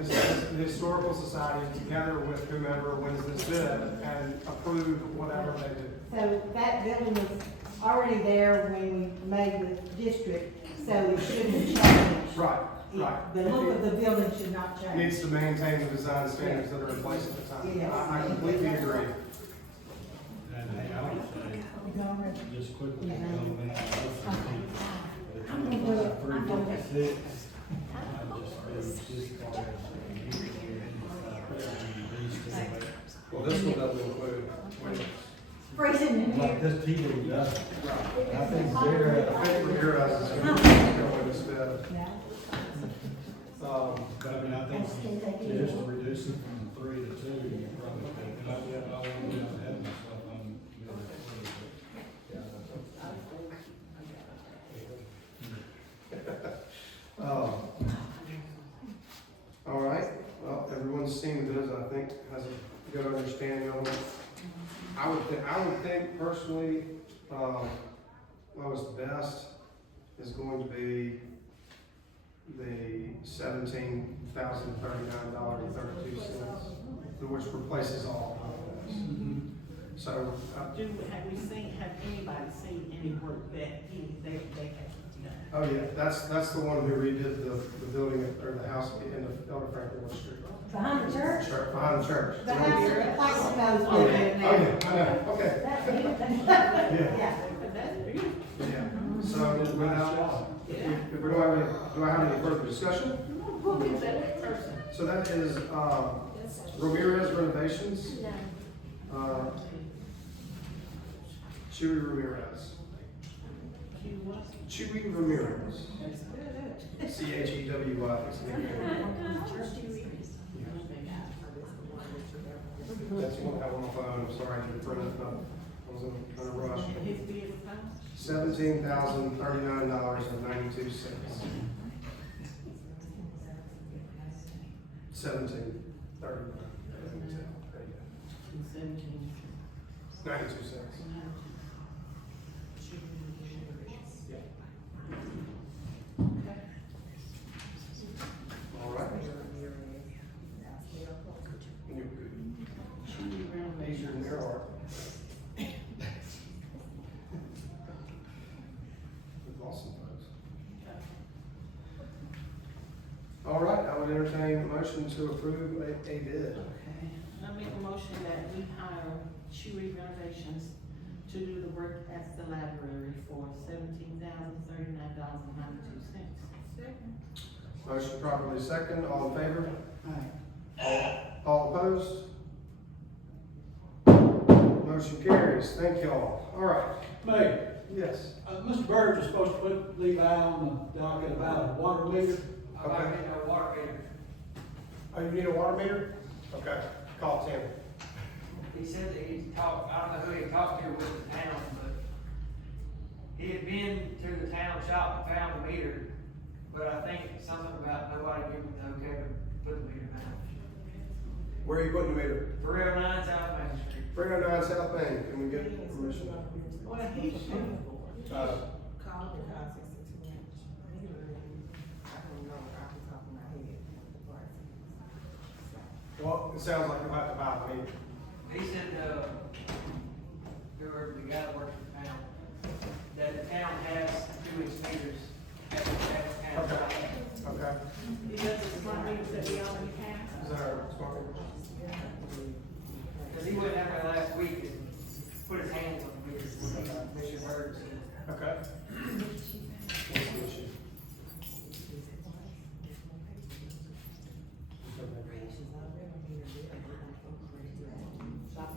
Historical Society together with whomever wins this bid and approve whatever they do. So that building was already there when we made the district, so it shouldn't change. Right, right. The look of the building should not change. Needs to maintain the design standards that are in place at the time. Yes. I completely agree. And hey, I would say, just quickly, I'm gonna do it. I'm gonna do it. 356, Well, this one doesn't include. Freezing in like here. this TV does. I think I zero. think Ramirez is going to win this bid. But I mean, I think just to reduce it from 3 to 2, you probably could, and I want to be ahead of myself on, All right, well, everyone's seen the bids, I think, has a good understanding of it. I would think personally, lowest best is going to be the $17,039.32, which replaces all of those. So, Have anybody seen any work that they have done? oh yeah, that's the one who redid the building or the house in the Elder Frank Ward Street. Behind the church? Behind the church. The house that the Plaxico's Oh, living yeah, in oh, there. yeah, I know, okay. That's beautiful. Yeah, yeah. So without, if we don't have any, do I have any further discussion? Who is that person? So that is, Ramirez Renovations. Chewy Ramirez. Chewy Ramirez. CHEWY. That's the one I have on my phone, I'm sorry, I didn't print it up. I was in a rush. His bid is how much? $17,039.92. 1739. 92 cents. Yeah. All right. Easier than your art. We've lost some folks. All right, I would entertain a motion to approve a bid. Okay, I make a motion that we hire Chewy Renovations to do the work at the library for $17,039.92. Second. Motion properly second, all in favor? All opposed? Motion carries, thank you all. All right, Mayor, yes. Mr. Bird was supposed to put Levi on the docket about a water meter. Okay. Oh, you need a water meter? Okay, call Tim. He said that he talked, I don't know who he talked to with the town, but he had been to the town shop and found the meter, but I think something about nobody giving the okay to put the meter down. Where are you putting the meter? 309 South Main Street. 309 South Main, can we get permission? Well, he should. Call the contact situation. I don't know, off the top of my head. Well, it sounds like you'll have to buy the meter. He said, whoever the guy that works for the town, that the town has 2-inch meters at the town. Okay. He does the smart meters that we already have. Is that our smart meter? Because he went down there last week and put his hands on the meters, Mr. Bird said. Okay. What's the issue?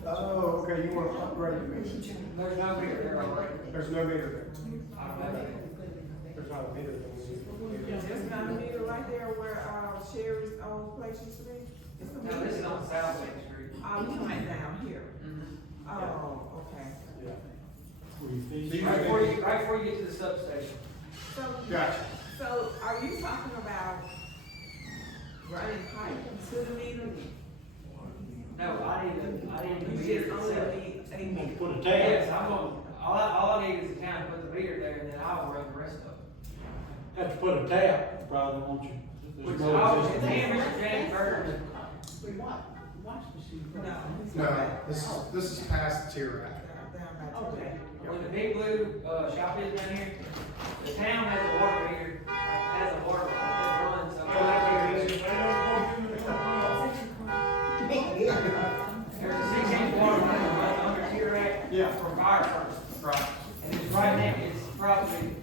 Oh, okay, you want to upgrade the meter? There's no meter there already. There's no meter there. I don't know. There's not a meter there. There's not a meter right there where, Sherry's old place used to be? It's a No, meter. this is on South Main Street. Oh, you went down here. Mhm. Oh, okay. Yeah. Right before you get to the substation. So, Gotcha. so are you talking about running pipe to the meter? No, I need the You meter just only itself. need a meter. Put a Yes, tab, I'm going, all I need is the town to put the meter there and then I'll run the rest of it. have to put a tab, probably won't you? There's Which no I was, existing- me and Mr. James Bird, Wash machine. No. No, this is past tier rack. Down by Okay. when the Big Blue, shop is down here, the town has a water meter, has a water, that runs, there's a 6-inch water line that runs under tier rack. Yeah. For fire service. Right. And it's right now, it's probably,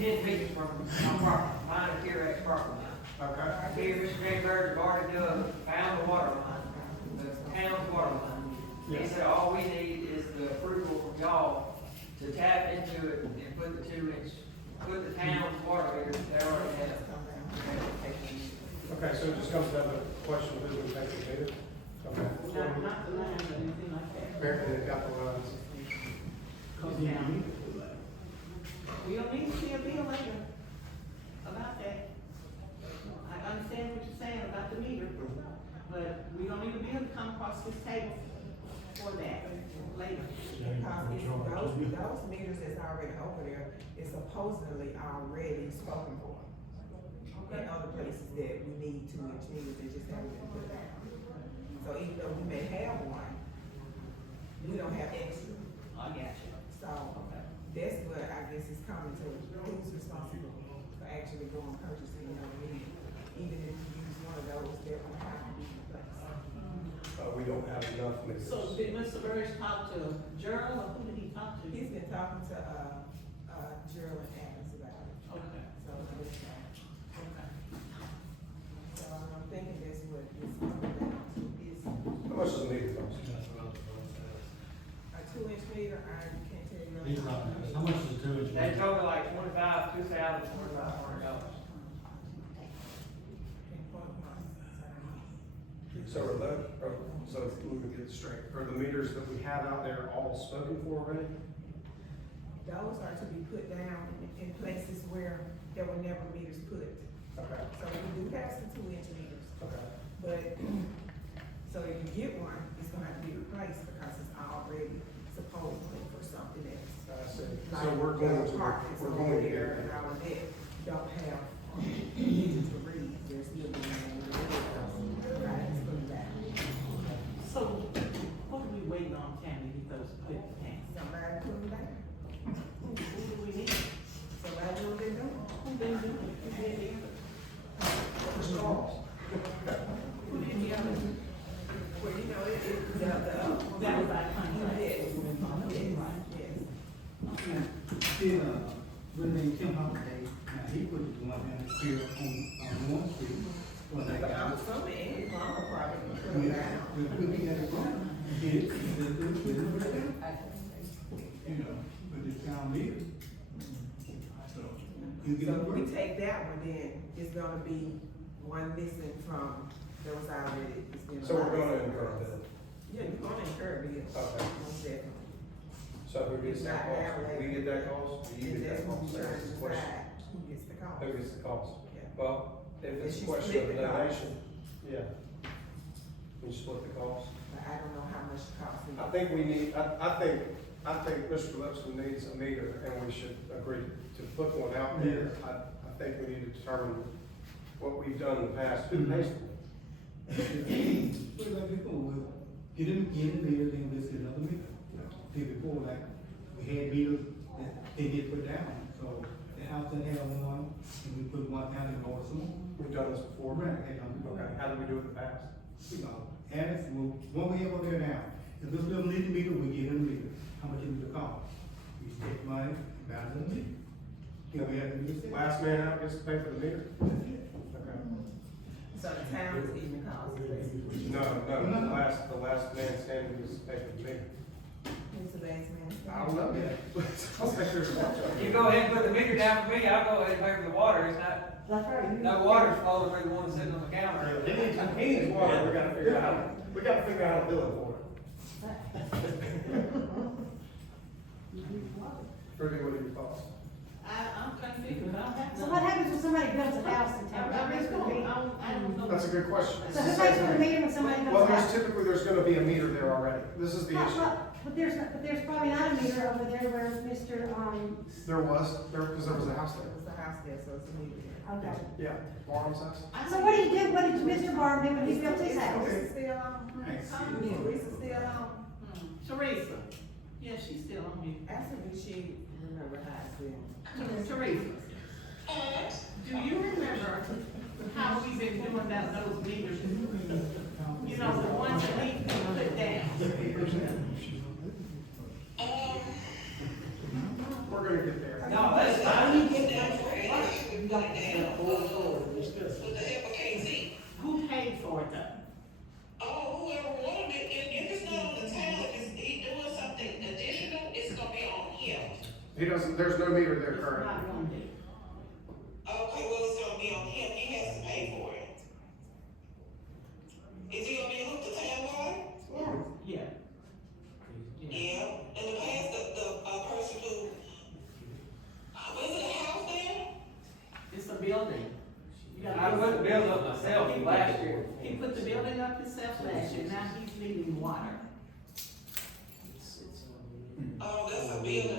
10 feet from my property, mine and tier rack's property. Okay. Here, Mr. James Bird has already found the water line, the town's water line. He said all we need is the approval from y'all to tap into it and put the 2-inch, put the town's water meter, they already have. Okay, so it just comes down to the question of who would take the meter? Okay. Not the lines or anything like that. Apparently they've got the lines. Goes down. We'll need to see a bill later about that. I understand what you're saying about the meter, but we don't need a bill to come across this table for that later. Because those meters that's already over there is supposedly already spoken for. in other places that we need 2-inch meters, they just haven't been put down. So even though we may have one, we don't have extra. I got you. So that's what I guess is coming to, who's responsible for actually going purchasing another meter. Even if you use one of those, they're gonna have to be replaced. We don't have enough meters. So did Mr. Burris talk to Gerald, or who did he talk to? He's been talking to, Gerald and Adams about it. Okay, So, it's, okay. so I'm thinking that's what it's coming down to, is How much does a meter cost? a 2-inch meter, I can't tell you. He's right. How much is a 2-inch? They told me like $25,000 So are so let me get it straight. Are the meters that we have out there all spoken for already? Those are to be put down in places where there were never meters put. Okay. So we do have some 2-inch meters, Okay. but, so if you get one, it's gonna have to be replaced because it's already supposedly for something else. I see. Like So we're going the to, apartments we're over going to there and get. all of that don't have meters to read, there's still being right, it's put back. So, what are we waiting on, Tammy, to get those put down? Somebody put them back, Who do we need? somebody know what they're doing. Who been doing it? Who did the other? Where's the cost? Who did the other? Well, you know, That was our contract. Yes, yes. Did, when they Tim Holiday, now he put the one down here on one street. When they I got. was from the end, mama probably put them Yeah, down. when we got it wrong, he did, you know, but it's down there. So, you get So it if we right. take that one, then it's gonna be one missing from, that was already, it's been. So we're gonna incur a bill. Yeah, you're gonna incur bills. Okay. Most definitely. So who gets that cost? We get that cost, or you And get that's that what cost? we're trying to That's the question. decide, who gets the cost. Who gets the cost? Yeah. Well, if If it's a you question split of the cost. donation, yeah. We split the cost. But I don't know how much it costs. I think we need, I think Mr. Lipscomb needs a meter, and we should agree to put one out there. I think we need to determine what we've done in the past, who pays for it? Put it like before, we'll get a meter, then we'll get another meter. See, before, like, we had meters that they get put down, so the house didn't have one, and we put one down and order some more. We've done this before. Right, Okay, how did we do it in the past? You know, and it's, what we have over there now, if this little need a meter, we get him a meter. How much is it cost? We take money, balance the meter. Yeah, we have to do this. Last man out gets to pay for the meter? Okay. So the town is eating the cost, basically. No, the last man standing gets to pay for the meter. Who's the last man? I don't know yet. You go ahead and put the meter down for me, I'll go ahead and pay for the water, it's not, That's right. no water's flowing through the one sitting on the counter. He needs water, we gotta figure out how to bill it for him. Rudy, what are your thoughts? I'm confused, I don't have. So what happens when somebody builds a house in town? I don't know. That's a good question. So who pays for the meter when somebody builds Well, a house? there's gonna be a meter there already. This is the issue. But there's probably not a meter over there where Mr., There was a house There there. was a house there, so it's a meter there. okay. Yeah, Barham's house. So what did Mr. Barr do when he built his house? Is Teresa still on? Is Teresa still on? Teresa, yeah, she's still on mute. Ask her if she remember how it's been. Teresa, do you remember how we've been doing about those meters? You know, the ones that we put down? We're gonna get there. No, that's fine. Who paid for it though? Oh, whoever wanted it, if it's not on the town, if he's doing something additional, it's gonna be on him. There's no meter there currently. Not one day. Okay, well, it's gonna be on him, he has to pay for it. Is he gonna be hooked to town water? Yeah. Yeah, in the past, the person who, was it a house there? It's a building. You gotta- I put the bill up myself last year. He put the building up himself last year, now he's needing water. Oh, that's a building, I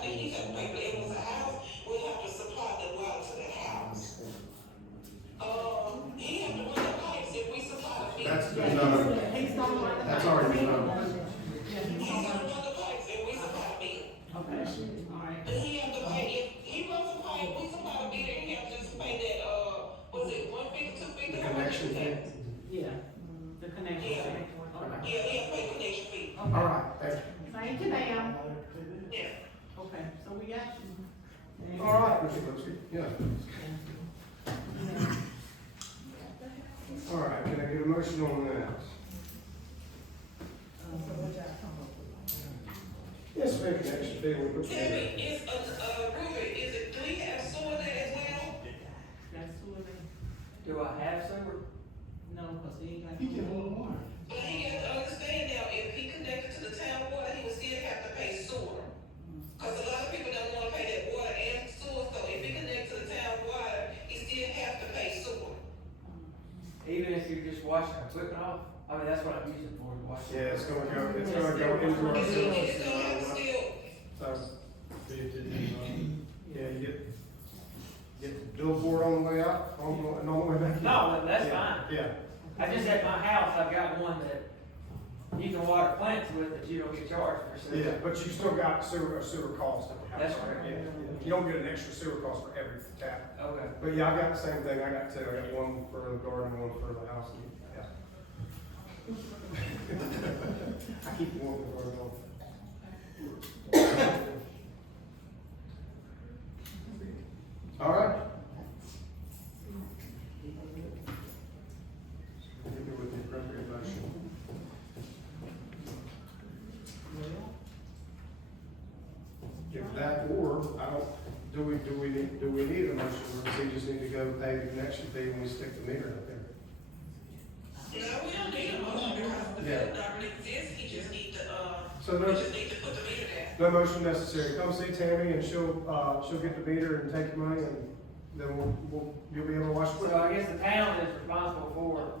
think he's got to pay, but if it was a house, we'll have to supply the water to the house. Alright, He have to pay, if he wants to pay, we supply the meter, he have to just pay that, was it 150, 250? The connection fee. yeah, the connection. Yeah. Okay. Yeah, he have to pay connection fee. All right, thank you. Thank you, ma'am. Yeah. Okay, so we got you. All right, Mr. Lipsy, yeah. All right, can I get a motion on that? So what y'all come up with? Yes, make an extra fee, we put Tell together. me, is, Ruben, is it, do we have sewer there as well? That's two of them. Do I have sewer? No, cause he ain't got. He get one more. But he has to understand now, if he connected to the town water, he would still have to pay sewer. Cause a lot of people don't wanna pay that water and sewer, so if he connects to the town water, he still have to pay sewer. Even if you're just washing equipment off? I mean, that's what I'm using for, is washing. Yeah, it's gonna go into our It's sewer gonna system. have to still, So, yeah, you get the billboard on the way out, and on the way back in. No, that's Yeah, fine. Yeah, I just at my house, I've got one that you can water plants with, that you don't get charged for sewer. yeah, but you still got sewer cost at the house. That's right? right. Yeah, yeah. You don't get an extra sewer cost for every tap. Okay. But yeah, I got the same thing, I got two, I got one for the garden, one for the house, yeah. I keep one for the garden. All right. Maybe with the appropriate motion. If that, or, I don't, do we need a motion, or does he just need to go pay the connection fee when we stick the meter up there? no, we don't need a motion because the Yeah. bill already exists, he just need to, So we no, just need to put the meter down. no motion necessary, come see Tammy and she'll get the meter and take your money, and then you'll be able to watch it. So I guess the town is responsible for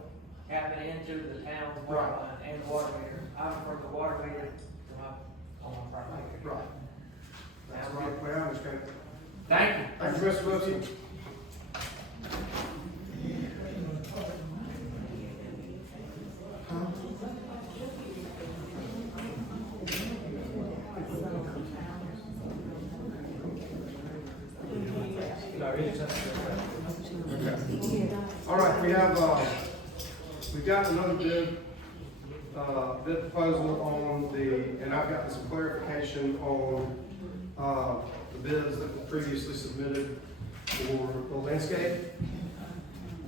tapping into the town's water Right. line and the water meter. I'm from the water meter to my, on my property. Right. That's the right way I understand it. Thank you. Thank you, Mr. Lipsy. All right, we've got another bid proposal on and I've gotten some clarification on, the bids that were previously submitted for the landscape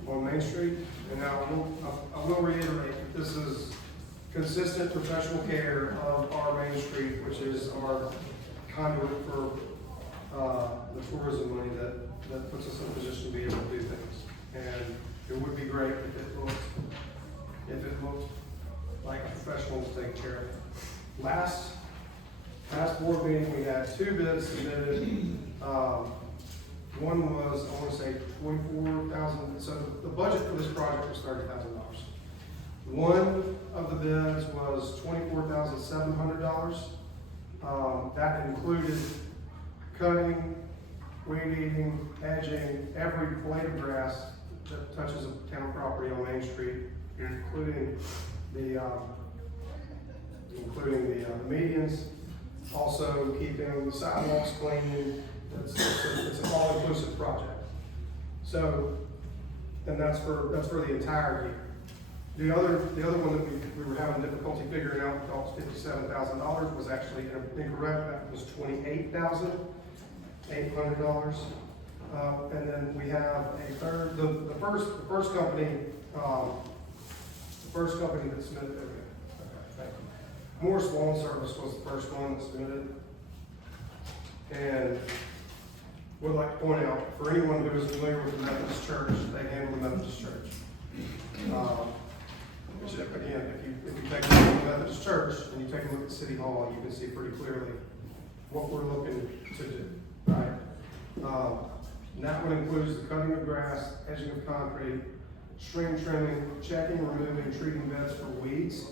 on Main Street. And now I will reiterate that this is consistent professional care of our Main Street, which is our conduit for, the tourism money that puts us in a position to be able to do things. And it would be great if it looked like a professional was taking care of it. Last board meeting, we had two bids submitted. One was, I want to say $24,000, so the budget for this project was $30,000. One of the bids was $24,700. That included cutting, weed eating, edging, every blade of grass that touches a town property on Main Street, including the medians, also keeping the sidewalks clean. It's an all-inclusive project. So, and that's for the entire year. The other one that we were having difficulty figuring out, cost $57,000, was actually incorrect. That was $28,800. And then we have a third, the first company that submitted, okay, thank you. Morris Lawn Service was the first one that submitted. And would like to point out, for anyone who is familiar with the Methodist Church, they handle the Methodist Church. Which, again, if you take a look at the Methodist Church and you take a look at City Hall, you can see pretty clearly what we're looking to do, right? And that one includes the cutting of grass, edging of concrete, stream trimming, checking, removing, treating beds for weeds,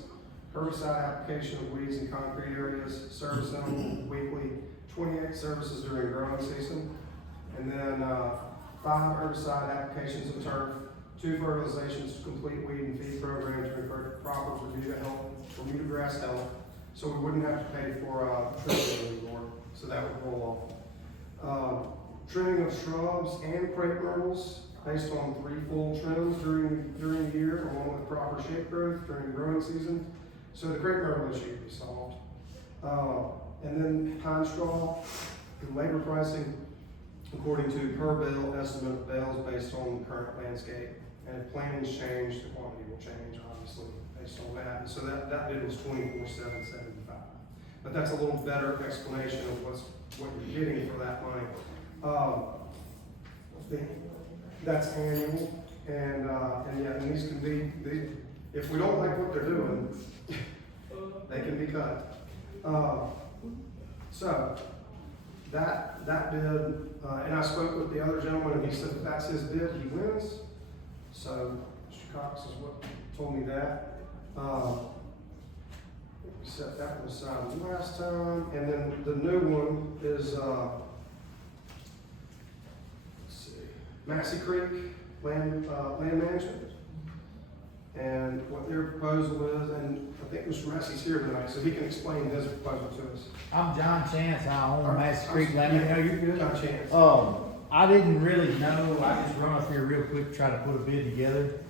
herbicide application of weeds in concrete areas, service them weekly, 28 services during growing season, and then 5 herbicide applications of turf, 2 fertilizations to complete weed and feed program to ensure proper Bermuda grass health, so we wouldn't have to pay for trimming anymore. so that would roll off. Trimming of shrubs and crepe myrtles based on 3 full trims during the year, along with proper shade growth during growing season. So the crepe myrtle issue will be solved. And then pine straw and labor pricing according to per bale estimate of bales based on the current landscape. And if plantings change, the quantity will change, obviously, based on that. And so that bid was $24,775. But that's a little better explanation of what you're getting for that money. That's annual, and yeah, and these can be, if we don't like what they're doing, they can be cut. So, that bid, and I spoke with the other gentleman, and he said if that's his bid, he wins. So, Mr. Cox is what told me that. We set that one aside last time, and then the new one is, Massey Creek Land Management. And what their proposal is, and I think Mr. Massey's here tonight, so he can explain his proposal to us. I'm John Chance, I own Massey Creek Land Management. You're good, John Chance. I didn't really know, I just run up here real quick to try to put a bid together.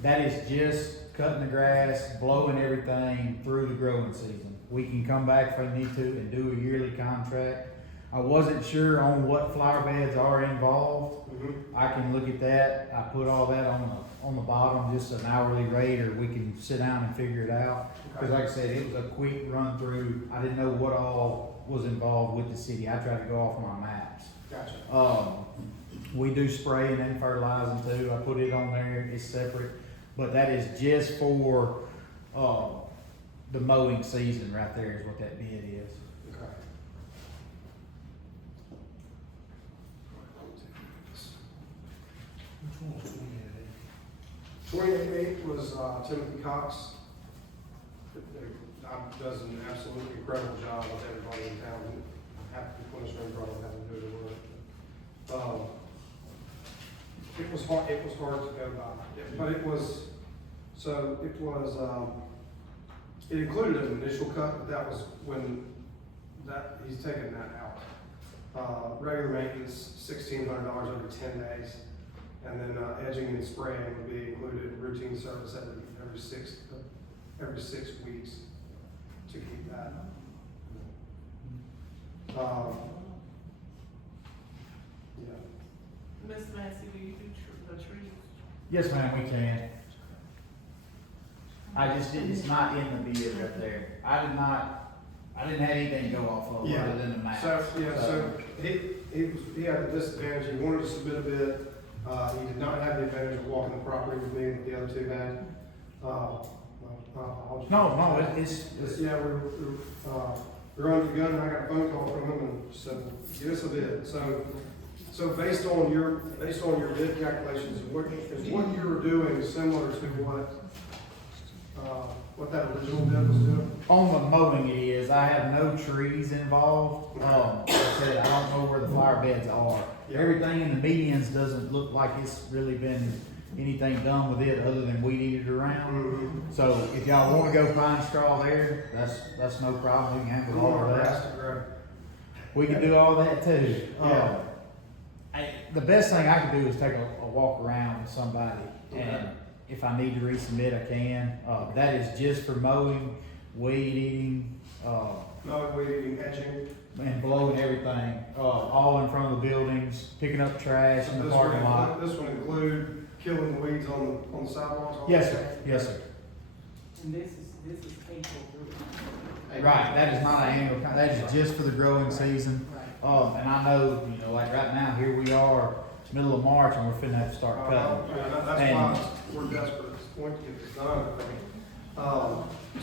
That is just cutting the grass, blowing everything through the growing season. We can come back if we need to and do a yearly contract. I wasn't sure on what flower beds are involved. I can look at that. I put all that on the bottom, just an hourly rate, or we can sit down and figure it out. Because like I said, it was a quick run through. I didn't know what all was involved with the city. I tried to go off my maps. Gotcha. We do spraying and fertilizing too. I put it on there. It's separate, but that is just for the mowing season right there is what that bid is. Okay. Which one's 28? 28 was Timothy Cox. Does an absolutely incredible job with everybody in town. Half the commissioner probably having to do the work. It was hard to go by, but it was, it included an initial cut, but that was when he's taken that out. Regular maintenance, $1,600 over 10 days. And then edging and spraying would be included, routine service every 6 weeks to keep that. Yeah. Ms. Massey, do you do the trees? Yes, ma'am, we can. I just didn't, it's not in the bid right there. I didn't have anything to go off of other than the map. So he had a disadvantage. He wanted to submit a bid. He did not have the advantage of walking the property with me that the other two had. No, it's Yeah, we're under the gun, and I got a phone call from him and said, give us a bid. So based on your bid calculations, is what you were doing similar to what that original bid was doing? on the mowing it is. I have no trees involved. Like I said, I don't know where the flower beds are. Yeah. Everything in the medians doesn't look like it's really been anything done with it other than weed eated around. So if y'all want to go find straw there, that's no problem. We can handle all of that. We can do all that too. Yeah. The best thing I can do is take a walk around with somebody, and if I need to resubmit, I can. That is just for mowing, weed eating, Weed eating, edging. and blowing everything, all in front of the buildings, picking up trash in the parking lot. This one include killing the weeds on the sidewalks? Yes, sir. Yes, sir. And this is April through. Right, that is not an annual, that is just for the growing season. And I know, like right now, here we are, middle of March, and we're finna have to start cutting. That's why we're desperate at this point to get this done, I think.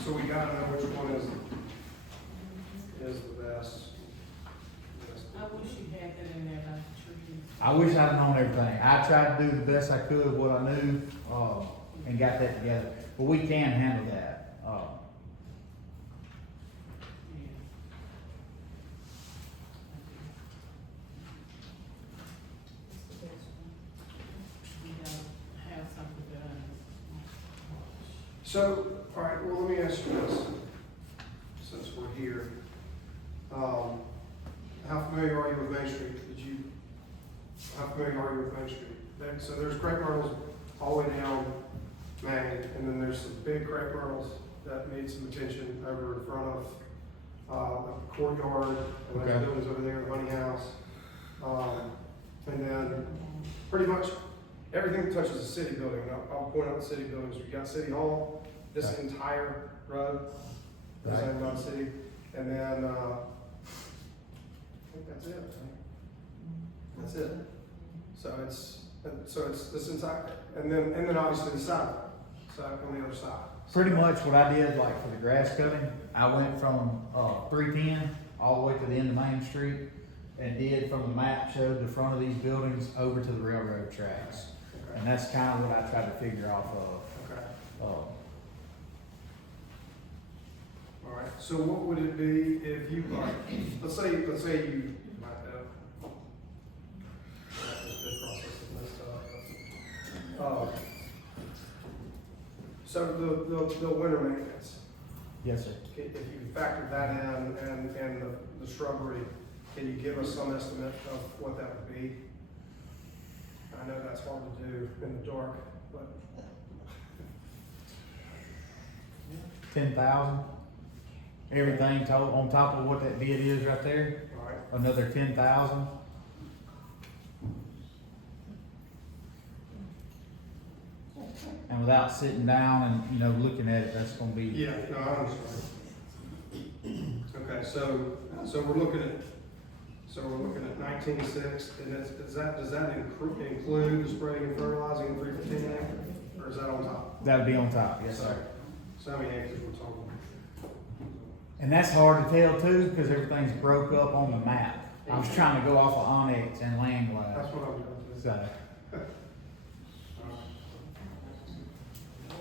So we gotta know which one is the best. I wish you had that in there, like the trees. I wish I'd known everything. I tried to do the best I could with what I knew, and got that together. But we can handle that. We gotta have something done. So, all right, well, let me ask you this, since we're here. how familiar are you with Main Street? How familiar are you with Main Street? So there's crepe myrtles all the way down Main, and then there's some big crepe myrtles that need some attention over in front of, the courtyard, and Okay. those buildings over there, the honey house. And then pretty much everything that touches a city building, and I'll point out the city buildings. We got City Hall, this Right. entire road, Right. designed by the city, and then, I think that's it, right? That's it. So it's this entire, and then obviously the side, so on the other side. Pretty much what I did, like for the grass cutting, I went from, 310 all the way to the end of Main Street and did from the map, showed the front of these buildings over to the railroad tracks. And that's kind of what I tried to figure off of. Okay. Uh, All right, so what would it be if you, like, let's say you, this bid process is messed up. So the winter maintenance, Yes, sir. if you factor that in and the shrubbery, can you give us some estimate of what that would be? I know that's hard to do in the dark, but 10,000. Everything total, on top of what that bid is right there, all right. another 10,000. And without sitting down and, looking at it, that's gonna be. Yeah, no, I understand. Okay, so we're looking at 19.6, and does that include the spraying and fertilizing in 315 acres, or is that on top? That'll be on top, yes, sir. So how many acres we're talking? And that's hard to tell too, because everything's broke up on the map. I was trying to go off of Onyx and Landwise. That's what I'm doing. So.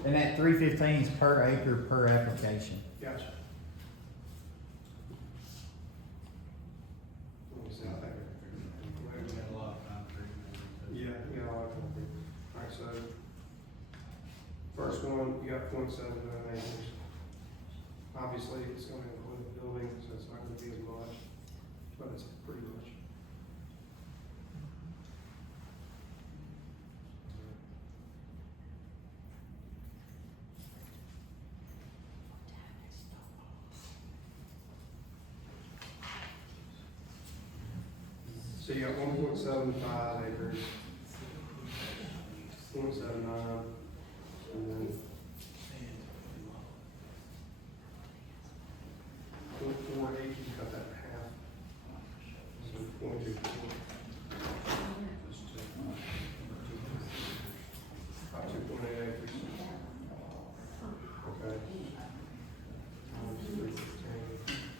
And that 315 is per acre per application. Gotcha. Let me see, I think. We had a lot of concrete. Yeah, you got a lot of concrete. All right, so first one, you got 0.79 acres. Obviously, it's gonna include the building, so it's not gonna be as much, but it's pretty much. So you got 1.75 acres, 0.79, and then 0.48, you cut that in half. So 0.24. About 2.8 acres. Okay.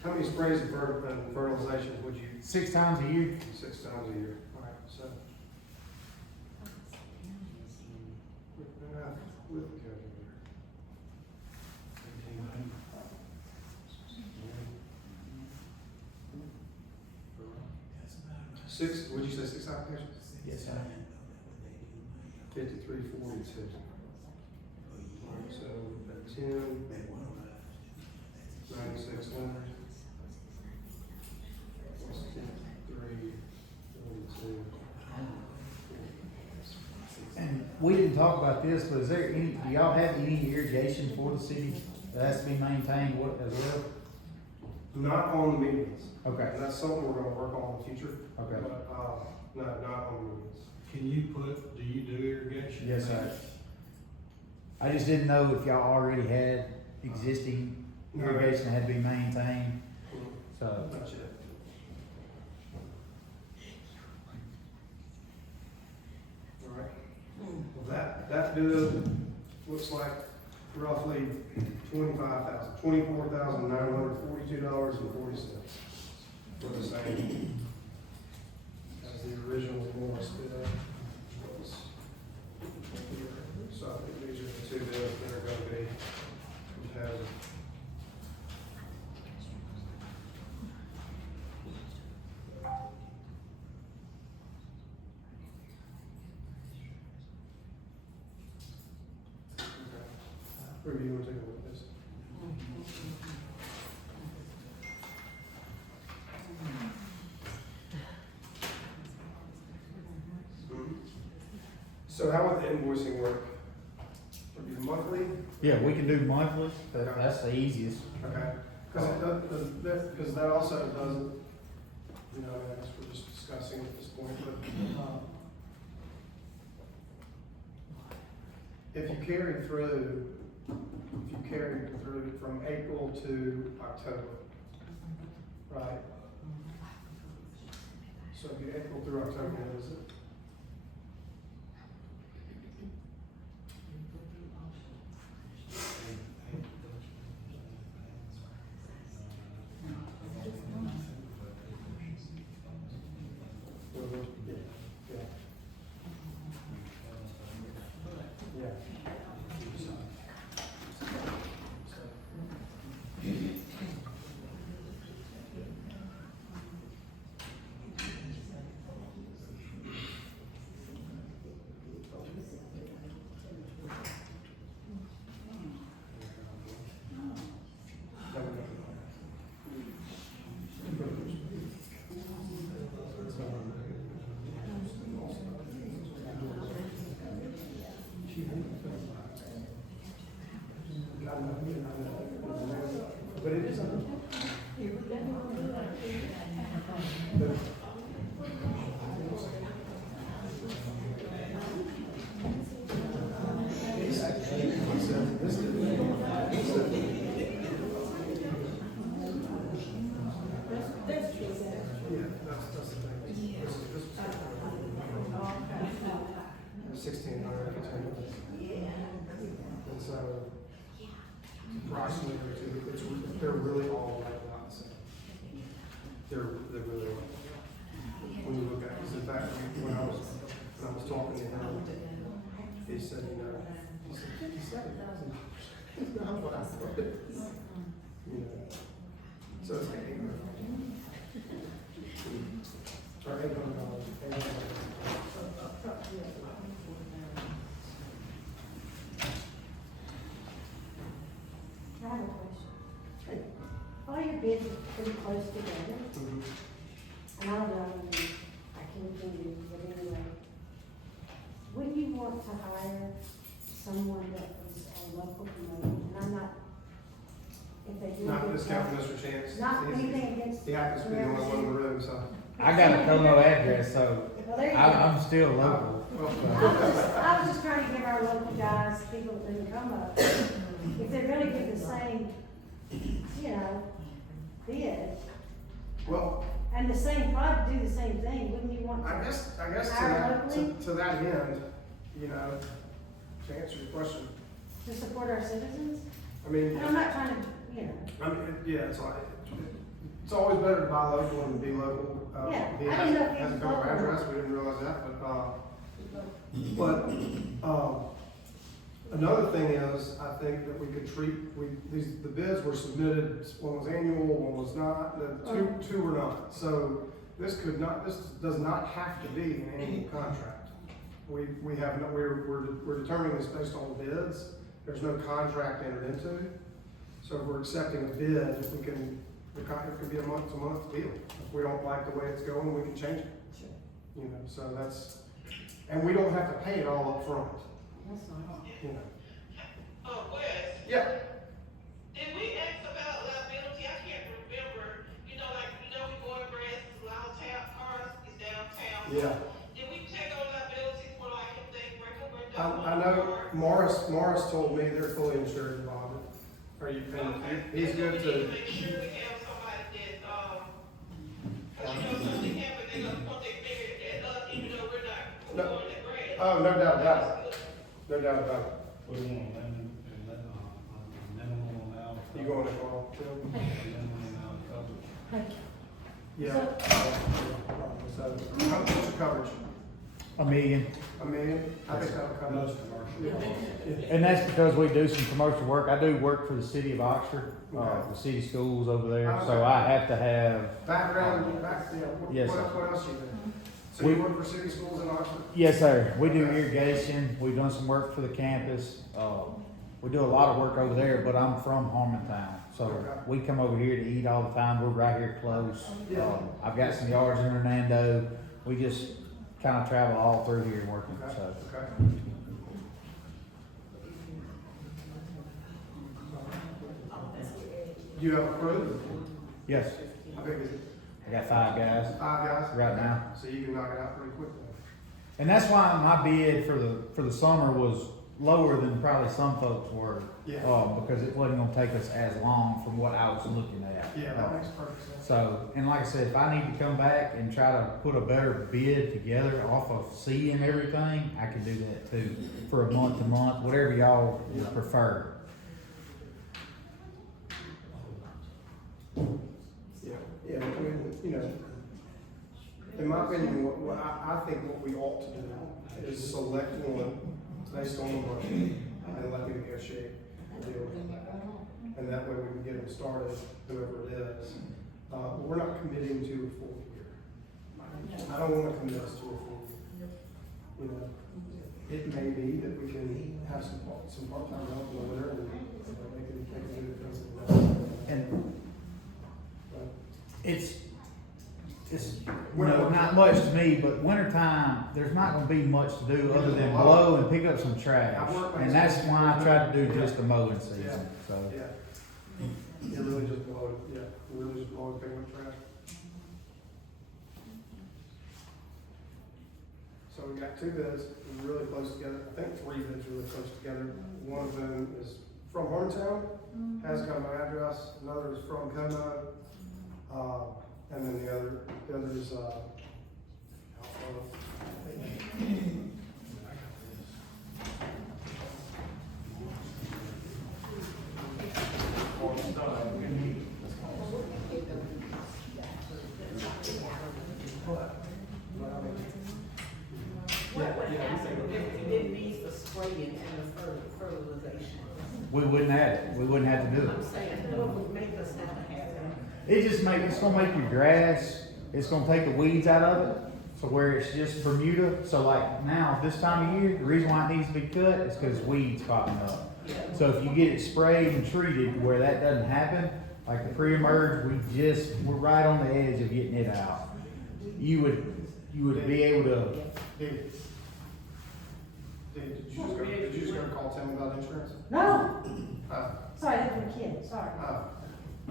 How many sprays and fertilizations would you? 6 times a year. 6 times a year, all right, so. With the calculator. Six, would you say 6 applications? Yes, sir. 5342. All right, so at 10, 96 hundred. 342. And we didn't talk about this, but is there any, do y'all have any irrigation for the city that has to be maintained as well? Not on the medians. Okay. And that's something we're gonna work on in the future. Okay. But, no, not on the medians. Can you do you do irrigation? Yes, sir. I just didn't know if y'all already had existing irrigation that had to be maintained, so. Not yet. All right. Well, that bid looks like roughly $24,942.40 for the same as the original Morris bid. So I think these are the two bids that are gonna be competitive. Ruby, you wanna take a look at this? So how would the invoicing work? Would it be monthly? Yeah, we can do monthly, that's the easiest. Okay, because that also doesn't, you know, I guess we're just discussing at this point, but, if you carry through from April to October, right? So if you April through October, what is it? But it is they're really all like about the same. They're really like, when you look at it, 'cause in fact, when I was talking to him, he said, you know, he said $7,000. Not what I thought. You know, so it's like $800. Or $800. I have a question. All your bids are pretty close together. And I don't know, I can't think of it, but anyway. Wouldn't you want to hire someone that was a local promoter? And I'm not, if they do. Not discounting Mr. Chance. Not anything against. He happens to be the only one in the room, so. I got a Como address, so Well, there you go. I'm still local. I was just trying to give our local guys, people that live in Como, if they really do the same, you know, bid, Well, and the same product, do the same thing, wouldn't you want to? I guess hire locally to that end, you know, to answer your question, to support our citizens? I mean. And I'm not trying to, you know, I mean, yeah, it's always better to buy local and be local. Yeah, He I has didn't know if he a was Como local. address, we didn't realize that, another thing is, I think that we could treat, the bids were submitted, one was annual, one was not, the two were not. So this does not have to be an annual contract. We're determining this based on bids, there's no contract entered into. So if we're accepting a bid, it can be a month-to-month deal. If we don't like the way it's going, we can change it. You know, so and we don't have to pay it all up front. that's not. You know. Wes? Yeah. Did we ask about liability? I can't remember. You know, we go in Grass, Loud Town Cars is downtown. Yeah. Did we check on liability for like if they break a window? I know Morris told me they're fully insured, Bob. Are you paying? He's good We need to to. make sure we have somebody that, cause you know, something happen, they gonna put their finger at us, even though we're not No. going to Grass. Oh, no doubt about it. No doubt about it. We want a minimum amount. You going to call too? Minimum amount coverage. Yeah. So, how much is your coverage? $1 million. $1 million? I think that'll cover Most it. commercial. And that's because we do some commercial work. I do work for the city of Oxford, Okay. the city schools over there, so I have to have. Background, Yes, sir. what else you do? So you work for city schools in Oxford? Yes, sir. We do irrigation. We've done some work for the campus. We do a lot of work over there, but I'm from Harmontown. So Okay. we come over here to eat all the time. We're right here close. Yeah. I've got some yards in Hernando. We just kinda travel all through here working, Okay, so. okay. Do you have a crew? Yes, How big is it? I got 5 guys 5 guys? right now. So you can knock it out pretty quickly. And that's why my bid for the summer was lower than probably some folks were. Yeah. Because it wasn't gonna take us as long from what I was looking at. Yeah, that makes perfect sense. So, and like I said, if I need to come back and try to put a better bid together off of C and everything, I can do that too, for a month to month, whatever y'all would prefer. Yeah, yeah, I mean, you know, in my opinion, what I think what we ought to do is select one based on the budget and let me negotiate a deal with them. And that way we can get them started, whoever it is. But we're not committing to a full year. I don't wanna commit us to a full year. You know, it may be that we can have some part-time help in the winter and they can do the things that we know. And it's not much to me, but wintertime, there's not gonna be much to do other than blow and pick up some trash. And that's why I tried to do just the mowing season, so. Yeah. You really just blow it, yeah, you really just blow it, pick up trash. So we got 2 bids, we're really close together, I think 3 bids really close together. One of them is from Horntown, has got my address, another is from Como, and then the other is, What would happen if you didn't need for spraying and the fertilization? We wouldn't have it, we wouldn't have to do it. I'm saying, what would make us have to have that? It's gonna make your grass, it's gonna take the weeds out of it, so where it's just Bermuda. So like now, this time of year, the reason why it needs to be cut is because weeds popping up. So if you get it sprayed and treated where that doesn't happen, like the pre-emerge, we're right on the edge of getting it out. You would be able to, Did you just go call Tim about insurance? No, Oh, sorry, that's for the kid, sorry. oh,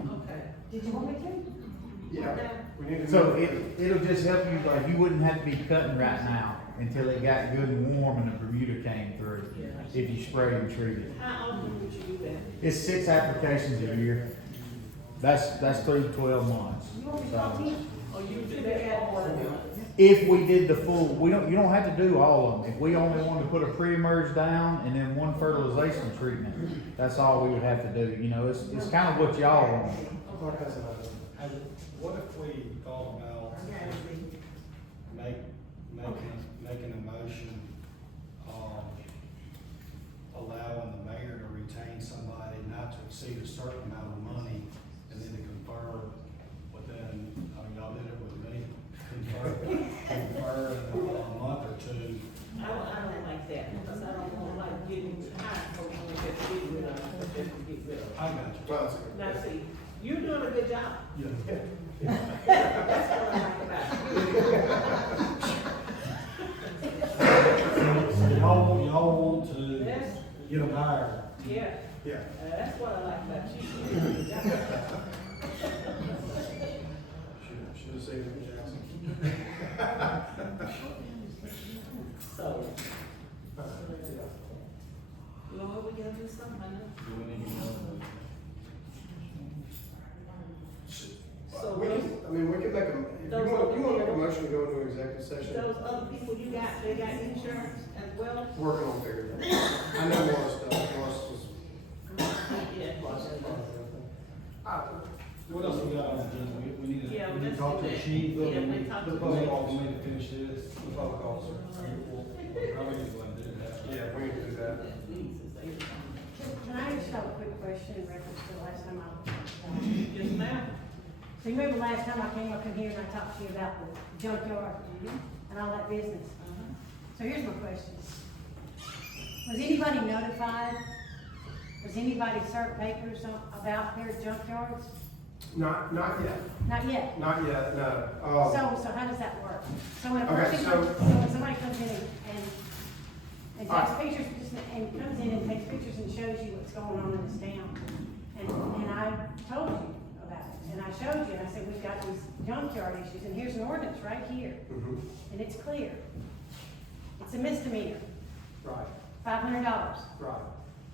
Okay. Did you want me to? yeah, we need to. so it'll just help you, like, you wouldn't have to be cutting right now until it got good and warm and the Bermuda came through, if you spray and treat it. How often would you do that? It's 6 applications a year. That's through 12 months. So, Or you do that all at once? if we did the full, you don't have to do all of them. If we only wanted to put a pre-emerge down and then 1 fertilization treatment, that's all we would have to do. You know, it's kind of what y'all want. What if we thought about making a motion, allowing the mayor to retain somebody not to exceed a certain amount of money, and then to confer within, I mean, y'all did it with me, confer in a month or 2. I don't like that, because I don't like getting high, folks want to just get rid of it, but just to get rid of it. I got you. Well, that's a good Now, question. see, you're doing a good job. Yeah. That's what I like about you. Y'all want to Yes. get them hired. Yeah, Yeah. that's what I like about you. You're doing a good job. Should have saved it, Jackson. So, Lord, we gotta do something, I know. So We those, can, I mean, we could make a, if you want to make a motion to go into executive session, those other people you got, they got insurance as well? working on figuring it out. I know Morris does, Morris was. Yeah. What else we got on the agenda? We need to, Yeah, we need let's to talk do to the that. chief, Yeah, we talk to the the public chief. officer, we need to finish this, the public officer. Probably need to let him do that. Yeah, we need to do that. Can I just have a quick question in reference to the last time I? Yes, ma'am. So you remember last time I came up in here and I talked to you about the junkyard and all that business? So here's my question. Was anybody notified? Was anybody served papers about their junkyards? Not yet, Not yet. not yet, no. So how does that work? So when a Okay, person, so- so when somebody comes in and takes pictures, and comes in and takes pictures and shows you what's going on in this town, and I told you about it, and I showed you, and I said, we've got these junkyard issues, and here's an ordinance right here, Mhm. and it's clear. It's a misdemeanor, Right, $500, right.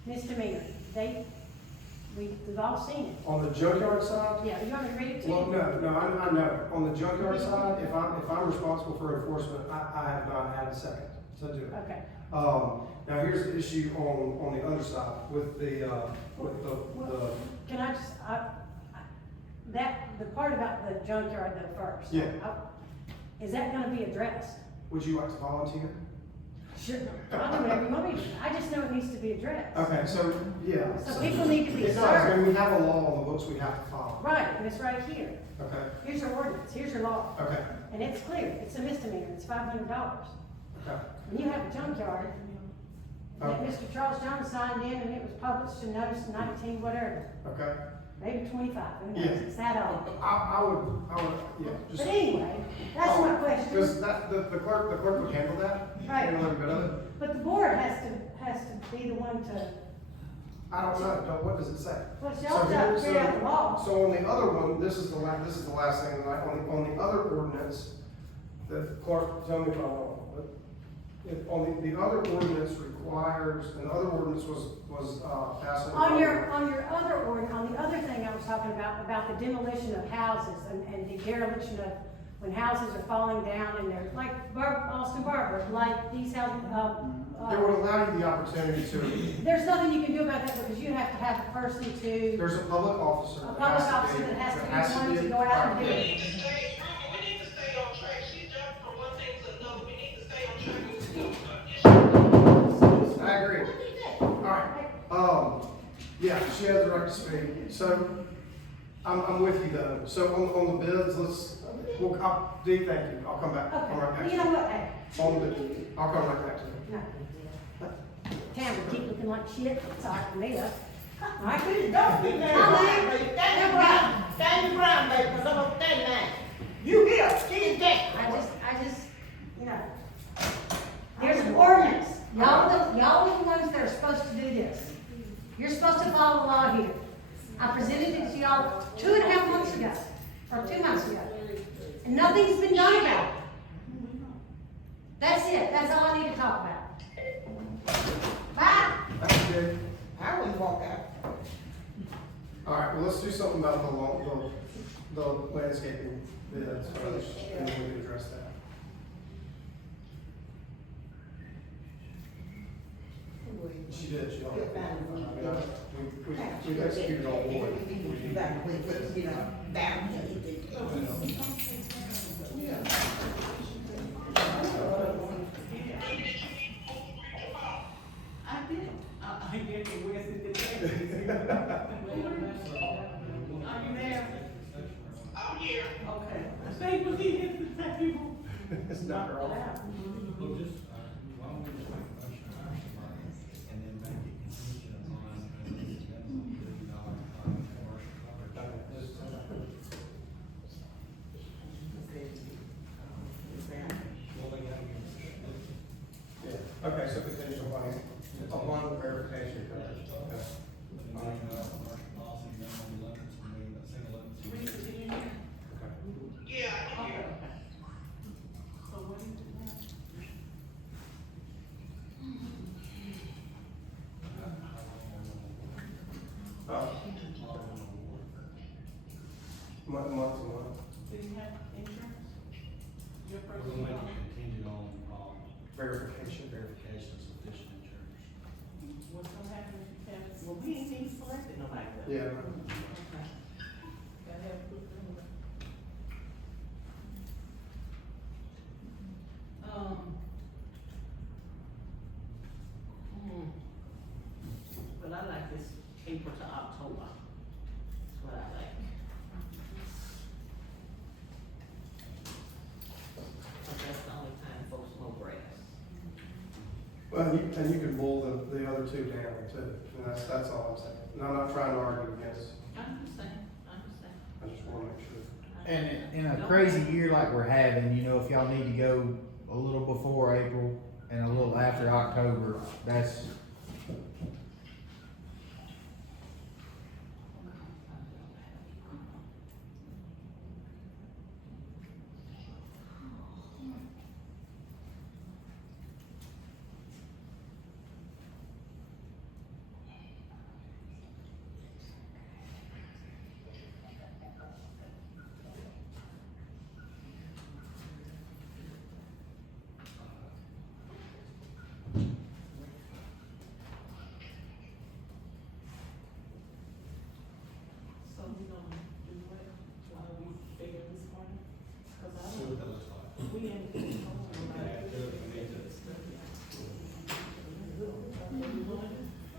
misdemeanor. We've all seen it. On the junkyard side? Yeah, you want me to read it to you? Well, no, I know. On the junkyard side, if I'm responsible for enforcement, I have not had a second to do it. Okay. Now here's the issue on the other side with the Can I just, the part about the junkyard though first. Yeah. Is that gonna be addressed? would you like to volunteer? Sure. I'll do whatever you want me to. I just know it needs to be addressed. Okay, so, yeah. So people need to be It does, served. and we have a law on the books we have to follow. Right, and it's right here. Okay, Here's your ordinance, here's your law. okay, And it's clear, it's a misdemeanor, it's $500. okay. When you have a junkyard, that Okay. Mr. Charles Jones signed in and it was published in notice 19, whatever, Okay. maybe 25, who knows, Yeah. it's that old. I would, yeah, just. But anyway, that's my question. Because the clerk would handle that. Right. Handle every bit of it. But the board has to be the one to, I don't know, what does it say? well, So y'all got to here- figure out the law. So on the other one, this is the last thing, on the other ordinance, the clerk, tell me if I'm wrong, but on the other ordinance requires, and the other ordinance was passed. On your other on the other thing I was talking about the demolition of houses and the dereliction of, when houses are falling down and they're, like Austin Barber, like these houses, It would allow you the opportunity to, there's nothing you can do about that because you have to have a person to, there's a public officer. a public officer that has to be the one to go out and do We it. need to stay, we need to stay on track. She jumped from one thing to another. We need to stay on track with the issue. I agree. Alright, yeah, she has the right to speak, so, I'm with you though, so on the bids, Dee, thank you, I'll come back, I'll come right back Okay, to you know what, hey, On the bid, I'll come right back to you. no. Tamara, keep looking like shit, it's all right for me, though. I couldn't Don't be there, stand your ground, baby, because I'm gonna stand there. You here, stand there. I just, you know, there's an ordinance. Y'all are the ones that are supposed to do this. You're supposed to follow the law here. I presented it to y'all 2.5 months ago, or 2 months ago, and nothing's been done about it. That's it, that's all I need to talk about. Bye. Thank you. I wouldn't walk out. Alright, well, let's do something about the landscaping bids first, and then we can address that. She did, she already. We executed all one. I did. I get the West in the Are you there? I'm here. Okay. Say, was he hit the people? It's not wrong. Well, just, why don't we just make a motion to hire somebody and then make it contingent upon at least a $1 billion commercial coverage? Well, they gotta give us a Yeah, okay, so potential plan, upon verification. Okay. commercial policy, minimum limits, single limits. Yeah, I'm here. So what is it now? Month to month. Do you have insurance? Your We're personal gonna make line? it contingent on, Verification. verification of sufficient insurance. What's gonna happen if you can't, well, we ain't even selected nobody. though. Yeah. Okay. Gotta have to put them in. But I like this April to October. That's what I like. But that's the only time folks mow grass. Well, and you can boil the other two down too, and that's all I'm saying. And I'm not trying to argue against, I understand, I understand. I'm wanna make sure. And in a crazy year like we're having, you know, if y'all need to go a little before April and a little after October, that's, So we gonna do what, while we figure this one? Cause I don't, we ain't control about it.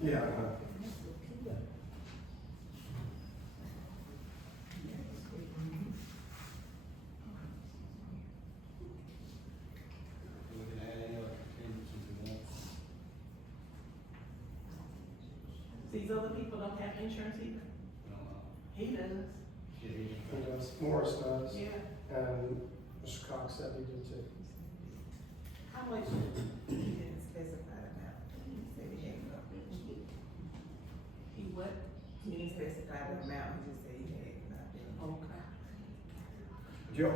Yeah, I know. We can add any other contingencies we want. These other people don't have insurance either? He does. He does, Morris does, Yeah. and Mr. Cox said he did too. How much? He didn't specify the amount, he said he had enough. He what? He didn't specify the amount, he just said he had enough. Okay.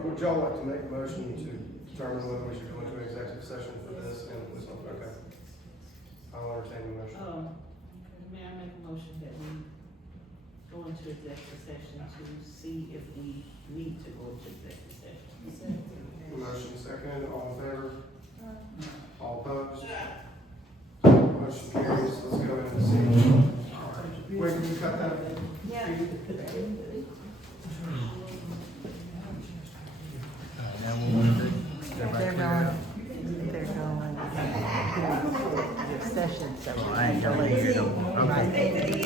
Would y'all like to make a motion to determine whether we should go into executive session for this and this one? Okay. I'll entertain the motion. May I make a motion that we go into executive session to see if we need to go into executive session? Motion second, all in favor? All opposed? Motion carries, let's go into the Wait, can you cut that? Yeah. They're going to session, so I delayed it. okay.